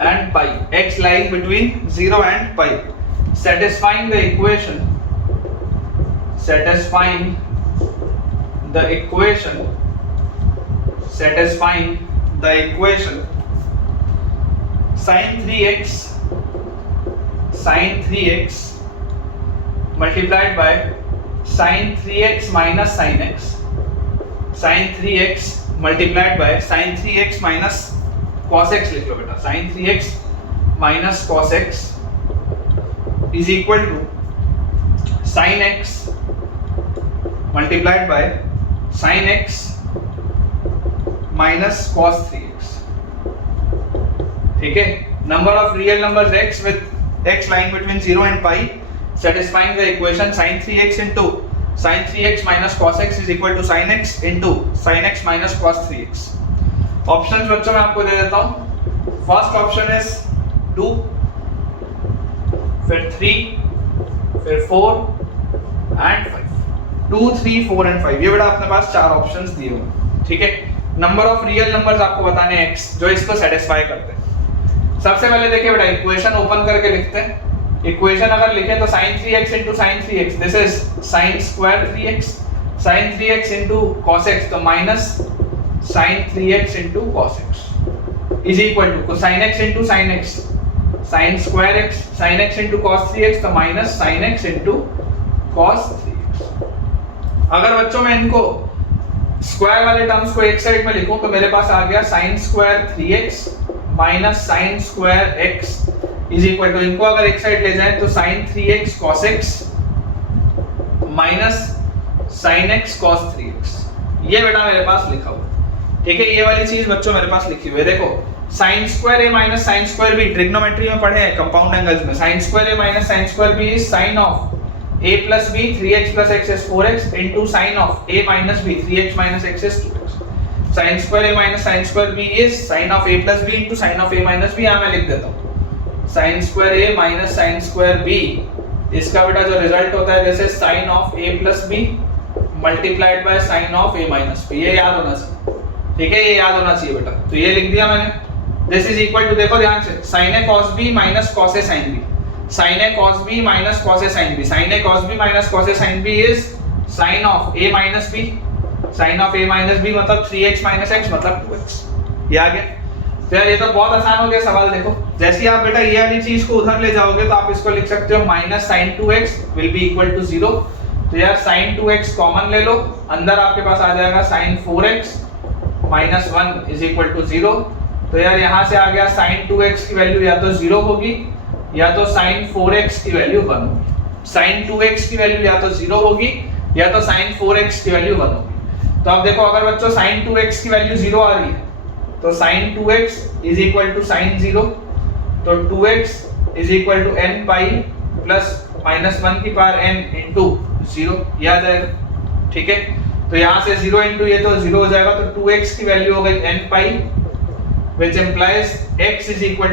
and pi, x lying between 0 and pi, satisfying the equation sin 3x multiplied by sin 3x minus sin x, sin 3x multiplied by sin 3x minus cos x, लिख लो बेटा, sin 3x minus cos x is equal to sin x multiplied by sin x minus cos 3x। ठीक है, number of real numbers x with x lying between 0 and pi, satisfying the equation sin 3x into sin 3x minus cos x is equal to sin x into sin x minus cos 3x. Options बच्चों मैं आपको दे देता हूं. First option is 2, फिर 3, फिर 4 and 5. 2, 3, 4 and 5. ये बेटा अपने पास चार ऑप्शंस दिए हुए. ठीक है. नंबर ऑफ रियल नंबर्स आपको बताने हैं x जो इसको सेटिस्फाई करते हैं. सबसे पहले देखिए बेटा इक्वेशन ओपन करके लिखते हैं. इक्वेशन अगर लिखे तो sin 3x into sin 3x, this is sin square 3x, sin 3x into cos x, तो minus sin 3x into cos x is equal to sin x into sin x, sin square x, sin x into cos 3x, तो minus sin x into cos 3x. अगर बच्चों में इनको square वाले terms को एक side में लिखूं तो मेरे पास आ गया sin square 3x minus sin square x is equal to, इनको अगर एक साइड ले जाएं तो sin 3x cos x minus sin x cos 3x. ये बेटा मेरे पास लिखा हुआ. ठीक है. ये वाली चीज बच्चों मेरे पास लिखी हुई है. देखो sin square a minus sin square b trigonometry में पढ़े हैं कंपाउंड एंगल्स में. sin square a minus sin square b is sin of a plus b 3x plus x is 4x into sin of a minus b 3x minus x is 2x. sin square a minus sin square b is sin of a plus b into sin of a minus b. यहाँ मैं लिख देता हूँ sin square a minus sin square b, इसका बेटा जो result होता है जैसे sin of a plus b multiplied by sin of a minus b. ये याद होना चाहिए. ठीक है. ये याद होना चाहिए बेटा. तो ये लिख दिया मैंने. दिस इज इक्वल टू, देखो ध्यान से, sin a cos b minus cos a sin b, sin a cos b minus cos a sin b, sin a cos b minus cos a sin b is sin of a minus b, sin of a minus b मतलब 3x minus x मतलब 2x. ये आ गया. तो यार ये तो बहुत आसान हो गया सवाल. देखो जैसे ही आप बेटा ये वाली चीज को उधर ले जाओगे तो आप इसको लिख सकते हो minus sin 2x will be equal to 0. तो यार sin 2x कॉमन ले लो, अंदर आपके पास आ जाएगा sin 4x minus 1 is equal to 0. तो यार यहाँ से आ गया sin 2x की वैल्यू या तो 0 होगी या तो sin 4x की वैल्यू 1 होगी. sin 2x की वैल्यू या तो 0 होगी या तो sin 4x की वैल्यू 1 होगी. तो अब देखो अगर बच्चों sin 2x की वैल्यू 0 आ रही है तो sin 2x is equal to sin 0, तो 2x is equal to n pi plus minus 1 की पावर n इंटू 0. ये आ जाएगा. ठीक है. तो यहाँ से 0 इंटू ये तो 0 हो जाएगा. तो 2x की वैल्यू हो गई n pi which implies x is equal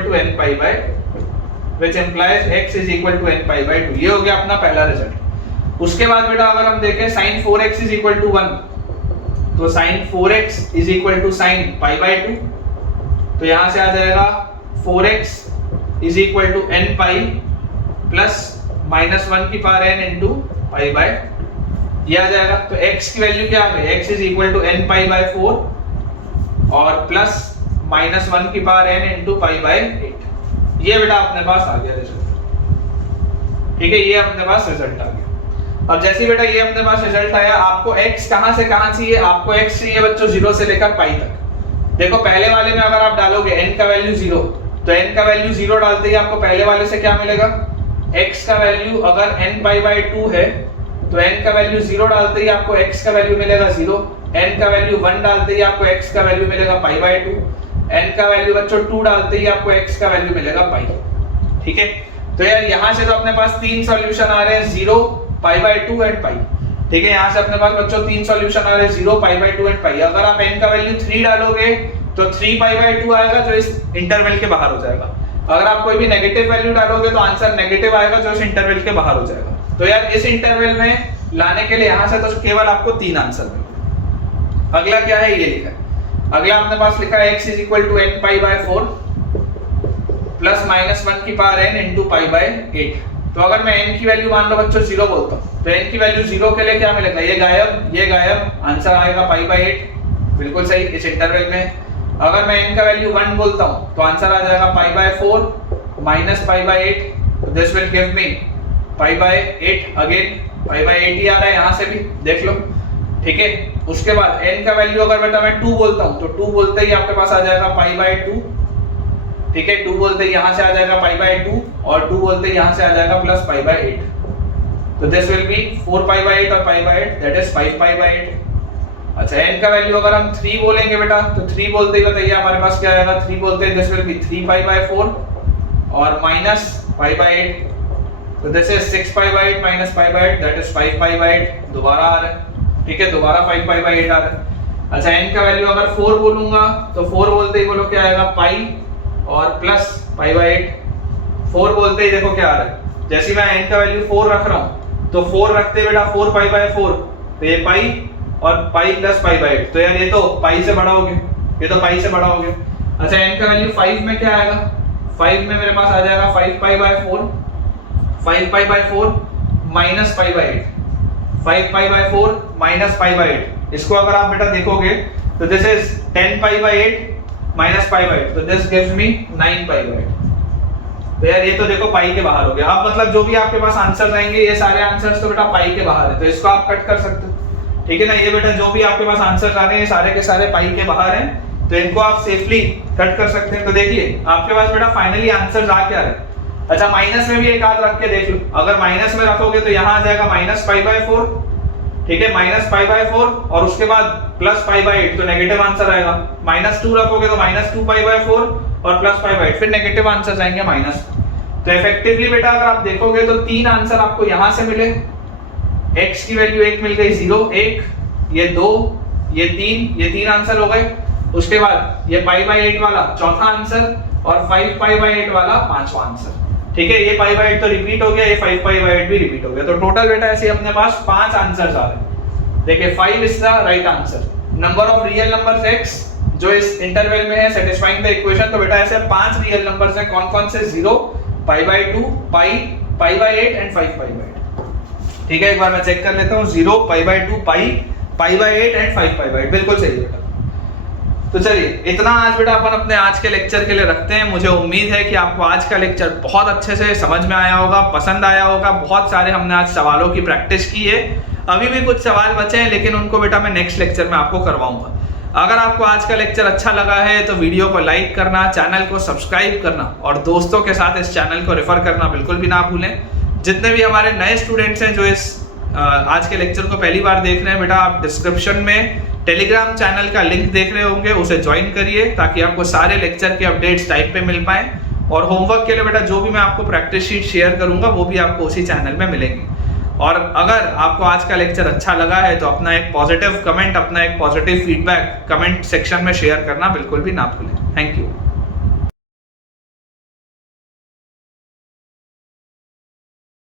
to n pi by 2. ये हो गया अपना पहला रिजल्ट. उसके बाद बेटा अगर हम देखें sin 4x is equal to 1, तो sin 4x is equal to sin pi by 2. तो यहाँ से आ जाएगा 4x is equal to n pi plus minus 1 की power n into pi bye. ये आ जाएगा. तो x की वैल्यू क्या आ गई? x is equal to n pi by 4 और प्लस माइनस 1 की power n into pi by 8. ये बेटा अपने पास आ गया रिजल्ट. ठीक है. ये अपने पास रिजल्ट आ गया. अब जैसे बेटा ये अपने पास रिजल्ट आया, आपको x कहां से कहां चाहिए? आपको x चाहिए बच्चों 0 से लेकर पाई तक. देखो पहले वाले में अगर आप डालोगे n का वैल्यू 0, तो n का वैल्यू 0 डालते ही आपको पहले वाले से क्या मिलेगा? x का वैल्यू अगर n पाई बाय 2 है तो n का वैल्यू 0 डालते ही आपको x का वैल्यू मिलेगा 0. n का वैल्यू 1 डालते ही आपको x का वैल्यू मिलेगा पाई बाय 2. n का वैल्यू बच्चों 2 डालते ही आपको x का वैल्यू मिलेगा पाई. ठीक है. तो यार यहाँ से तो अपने पास तीन सॉल्यूशन आ रहे हैं, 0, पाई बाय 2 एंड पाई. ठीक है. यहाँ से अपने पास बच्चों तीन सॉल्यूशन आ रहे हैं, 0, पाई बाय 2 एंड पाई. अगर आप n का वैल्यू 3 डालोगे तो 3 पाई बाय 2 आएगा जो इस इंटरवल के बाहर हो जाएगा. अगर आप कोई भी नेगेटिव वैल्यू डालोगे तो आंसर नेगेटिव आएगा जो इस इंटरवल के बाहर हो जाएगा. तो यार इस इंटरवल में लाने के लिए यहाँ से तो केवल आपको 3 आंसर मिलेंगे. अगला क्या है? ये लिखा है. अगला अपने पास लिखा है x is equal to n pi by 4 plus minus 1 की power n into pi by 8. तो अगर मैं n की वैल्यू मान लो बच्चों 0 बोलता हूँ तो n की वैल्यू 0 के लिए क्या मिलेगा? ये गायब, आंसर आएगा पाई बाय 8. बिल्कुल सही. इस इंटरवल में अगर मैं n का वैल्यू 1 बोलता हूँ तो आंसर आ जाएगा पाई बाय 4 माइनस पाई बाय 8. तो this will give me pi by 8. Again pi by 8 ही आ रहा है यहाँ से भी, देख लो. ठीक है. उसके बाद n का वैल्यू अगर बेटा मैं 2 बोलता हूँ तो 2 बोलते ही आपके पास आ जाएगा पाई बाय 2. ठीक है. 2 बोलते ही यहाँ से आ जाएगा पाई बाय 2 और 2 बोलते ही यहाँ से आ जाएगा प्लस पाई बाय 8. तो this will B 4 pi by 8 और पाई by 8 that is 5 pi by 8. अच्छा n का वैल्यू अगर हम 3 बोलेंगे बेटा तो 3 बोलते ही बताइए हमारे पास क्या आएगा? 3 बोलते ही this will be 3 pi by 4 और माइनस पाई बाय 8. तो this is 6 pi by 8 minus pi by 8 that is 5 pi by 8 दोबारा आ रहा है, ठीक है, दोबारा 5 पाई बाई 8 आ रहा है। अच्छा n का वैल्यू अगर 4 बोलूंगा तो 4 बोलते ही बोलो क्या आएगा पाई और प्लस पाई बाई 8। 4 बोलते ही देखो क्या आ रहा है, जैसे मैं n का वैल्यू 4 रख रहा हूं तो 4 रखते बेटा 4 पाई बाई 4, तो ये पाई और पाई प्लस पाई बाई 8, तो यार ये तो पाई से बड़ा हो गया, ये तो पाई से बड़ा हो गया। अच्छा n का वैल्यू 5 में क्या आएगा, 5 में मेरे पास आ जाएगा 5 pi by 4, 5 pi by 4 minus pi by 8, 5 pi by 4 minus pi by 8। इसको अगर आप बेटा देखोगे तो this is 10 pi by 8 minus pi by 8, तो this gives me 9 pi by 8। तो यार ये तो देखो पाई के बाहर हो गया। अब मतलब जो भी आपके पास आंसर रहेंगे ये सारे आंसर्स तो बेटा पाई के बाहर है, तो इसको आप कट कर सकते हो, ठीक है ना। ये बेटा जो भी आपके पास आंसर आ रहे हैं सारे के सारे पाई के बाहर हैं, तो इनको आप सेफली कट कर सकते हैं। तो देखिए आपके पास बेटा फाइनली आंसर आ क्या रहे हैं। अच्छा माइनस में भी एक आध रख के देख लो, अगर माइनस में रखोगे तो यहाँ आ जाएगा माइनस पाई बाई 4, ठीक है, माइनस पाई बाई 4 और उसके बाद प्लस पाई बाई 8, तो नेगेटिव आंसर आएगा। माइनस 2 रखोगे तो माइनस 2 पाई बाई 4 और प्लस पाई बाई 8, फिर नेगेटिव आंसर आएंगे माइनस। तो इफेक्टिवली बेटा अगर आप देखोगे तो 3 आंसर आपको यहाँ से मिले, x की वैल्यू 1 मिल गई, 0 1, ये 2, ये 3, ये 3 आंसर हो गए। उसके बाद ये पाई बाई 8 वाला चौथा आंसर और 5 पाई बाई 8 वाला पांचवा आंसर, ठीक है। ये पाई बाई 8 तो रिपीट हो गया, ये 5 पाई बाई 8 भी रिपीट हो गया, तो टोटल बेटा ऐसे अपने पास 5 आंसर्स आ रहे हैं। देखिए 5 is the right answer. Number of real numbers x जो इस इंटरवल में है सेटिस्फाइंग द इक्वेशन, तो बेटा ऐसे 5 रियल नंबर्स हैं। कौन कौन से? 0, pi by 2, pi, pi by 8 and 5 pi by 8, ठीक है। एक बार मैं चेक कर लेता हूँ, 0, pi by 2, pi, pi by 8 and 5 pi by 8, बिल्कुल सही बेटा। तो चलिए इतना आज बेटा अपन अपने आज के लेक्चर के लिए रखते हैं। मुझे उम्मीद है कि आपको आज का लेक्चर बहुत अच्छे से समझ में आया होगा, पसंद आया होगा। बहुत सारे हमने आज सवालों की प्रैक्टिस की है, अभी भी कुछ सवाल बचे हैं लेकिन उनको बेटा मैं नेक्स्ट लेक्चर में आपको करवाऊंगा। अगर आपको आज का लेक्चर अच्छा लगा है तो वीडियो को लाइक करना, चैनल को सब्सक्राइब करना और दोस्तों के साथ इस चैनल को रेफर करना बिल्कुल भी ना भूलें। जितने भी हमारे नए स्टूडेंट्स हैं जो इस आज के लेक्चर को पहली बार देख रहे हैं, बेटा आप डिस्क्रिप्शन में टेलीग्राम चैनल का लिंक देख रहे होंगे, उसे ज्वाइन करिए ताकि आपको सारे लेक्चर के अपडेट्स टाइप पे मिल पाए। और होमवर्क के लिए बेटा जो भी मैं आपको प्रैक्टिस शीट शेयर करूंगा वो भी आपको उसी चैनल में मिलेंगे। और अगर आपको आज का लेक्चर अच्छा लगा है तो अपना एक पॉजिटिव कमेंट, अपना एक पॉजिटिव फीडबैक कमेंट सेक्शन में शेयर करना बिल्कुल भी ना भूलें। Thank you.